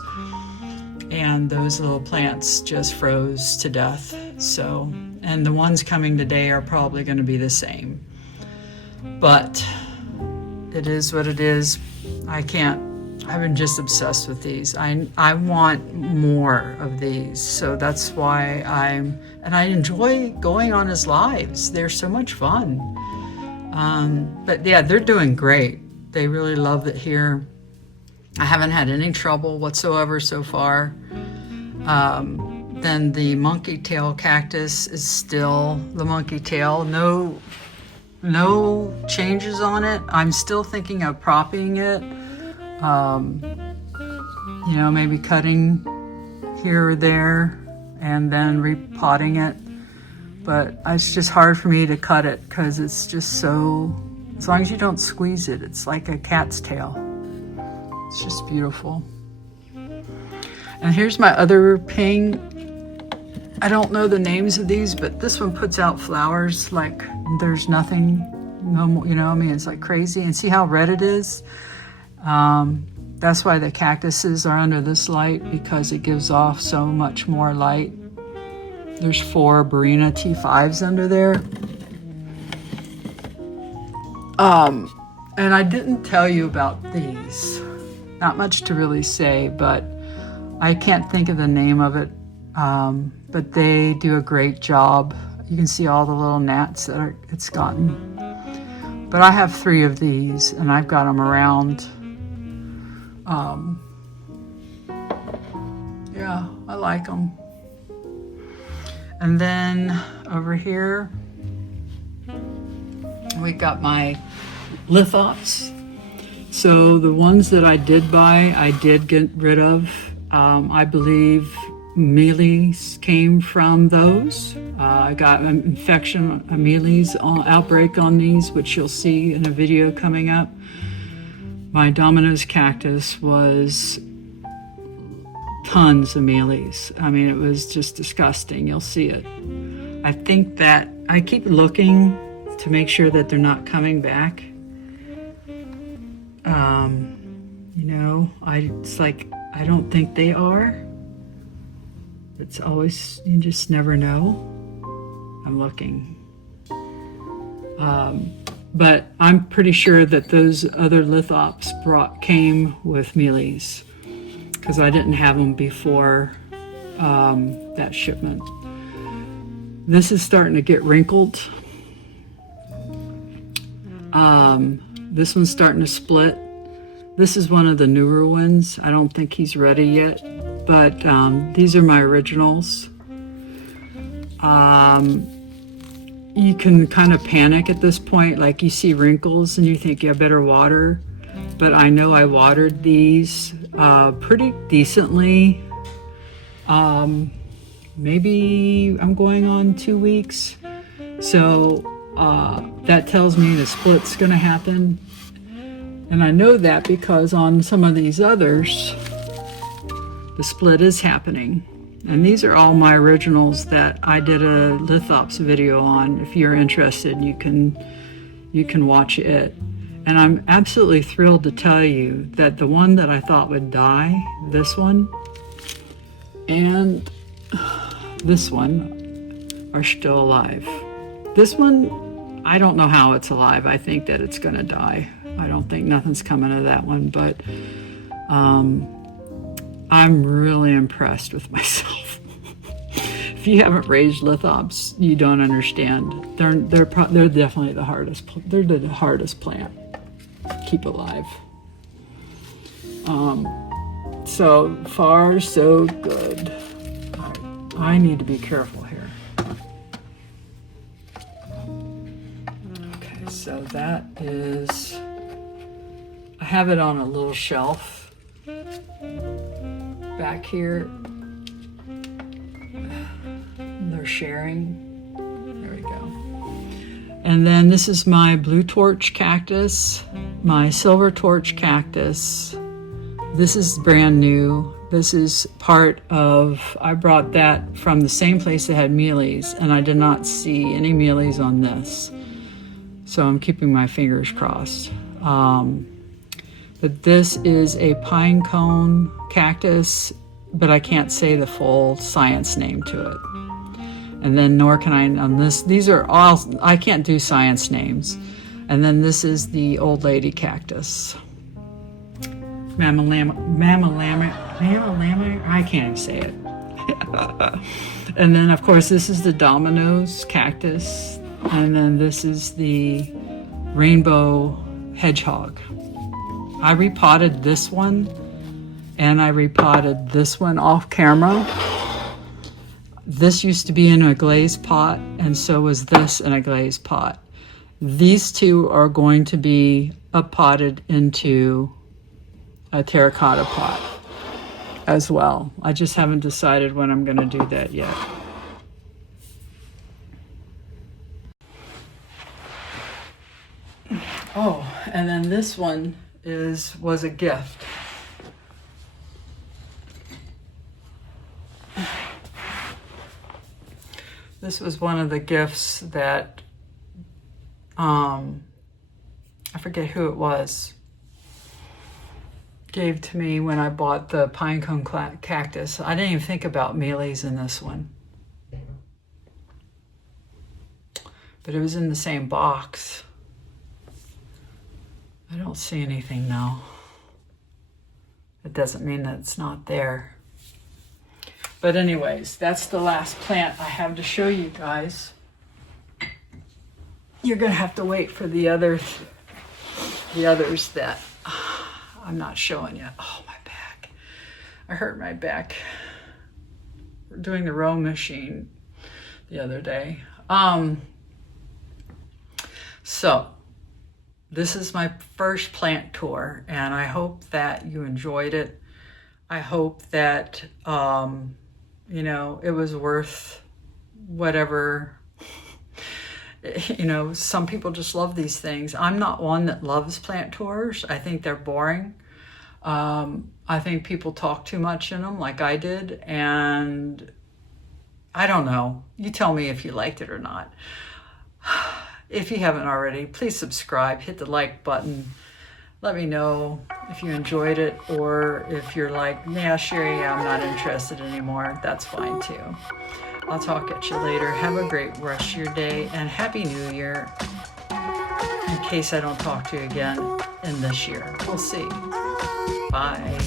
And those little plants just froze to death. So, and the ones coming today are probably going to be the same. But it is what it is. I've been just obsessed with these. I want more of these. So that's why I enjoy going on his lives. They're so much fun. But yeah, they're doing great. They really love it here. I haven't had any trouble whatsoever so far. Then the monkey tail cactus is still the monkey tail. No changes on it. I'm still thinking of propping it. Maybe cutting here or there and then repotting it. But it's just hard for me to cut it because it's just so, as long as you don't squeeze it, it's like a cat's tail. It's just beautiful. And here's my other ping. I don't know the names of these, but this one puts out flowers like there's nothing, it's like crazy. And see how red it is? That's why the cactuses are under this light, because it gives off so much more light. There's 4 Barina T5s under there. And I didn't tell you about these. Not much to really say, but I can't think of the name of it. But they do a great job. You can see all the little gnats that it's gotten. But I have 3 of these, and I've got them around. Yeah, I like them. And then over here, we got my lithops. So the ones that I did buy, I did get rid of. I believe mealies came from those. I got an infection, a mealies outbreak on these, which you'll see in a video coming up. My Domino's cactus was tons of mealies. I mean, it was just disgusting. You'll see it. I think that I keep looking to make sure that they're not coming back. You know, it's like, I don't think they are. It's always, you just never know. I'm looking. But I'm pretty sure that those other lithops came with mealies, because I didn't have them before that shipment. This is starting to get wrinkled. This one's starting to split. This is one of the newer ones. I don't think he's ready yet, but these are my originals. You can kind of panic at this point, like you see wrinkles and you think you better water, but I know I watered these pretty decently. Maybe I'm going on 2 weeks, so that tells me the split's gonna happen. And I know that because on some of these others, the split is happening. And these are all my originals that I did a lithops video on. If you're interested, you can watch it. And I'm absolutely thrilled to tell you that the one that I thought would die, this one, and this one are still alive. This one, I don't know how it's alive. I think that it's gonna die. I don't think nothing's coming of that one, but I'm really impressed with myself. If you haven't raised lithops, you don't understand. They're definitely the hardest. They're the hardest plant to keep alive. So far, so good. I need to be careful here. Okay, so that is. I have it on a little shelf back here. They're sharing. There we go. And then this is my blue torch cactus, my silver torch cactus. This is brand new. This is part of, I brought that from the same place that had mealies, and I did not see any mealies on this. So I'm keeping my fingers crossed. But this is a pine cone cactus, but I can't say the full science name to it. And then nor can I on this. These are all, I can't do science names. And then this is the old lady cactus. Mammalama, I can't even say it. And then of course this is the Domino's cactus. And then this is the rainbow hedgehog. I repotted this one and I repotted this one off camera. This used to be in a glazed pot, and so was this in a glazed pot. These two are going to be up-potted into a terracotta pot as well. I just haven't decided when I'm going to do that yet. Oh, and then this one was a gift. This was one of the gifts that I forget who it was, gave to me when I bought the pinecone cactus. I didn't even think about mealies in this one, but it was in the same box. I don't see anything now. It doesn't mean that it's not there. But anyways, that's the last plant I have to show you guys. You're gonna have to wait for the others that I'm not showing yet. Oh, my back. I hurt my back. We're doing the row machine. the other day. So this is my first plant tour, and I hope that you enjoyed it. I hope that, you know, it was worth whatever. You know, some people just love these things. I'm not one that loves plant tours. I think they're boring. I think people talk too much in them like I did, and I don't know. You tell me if you liked it or not. If you haven't already, please subscribe, hit the like button. Let me know if you enjoyed it, or if you're like, yeah, Sherry, I'm not interested anymore. That's fine too. I'll talk at you later. Have a great rest of your day, and Happy New Year, in case I don't talk to you again in this year. We'll see. Bye.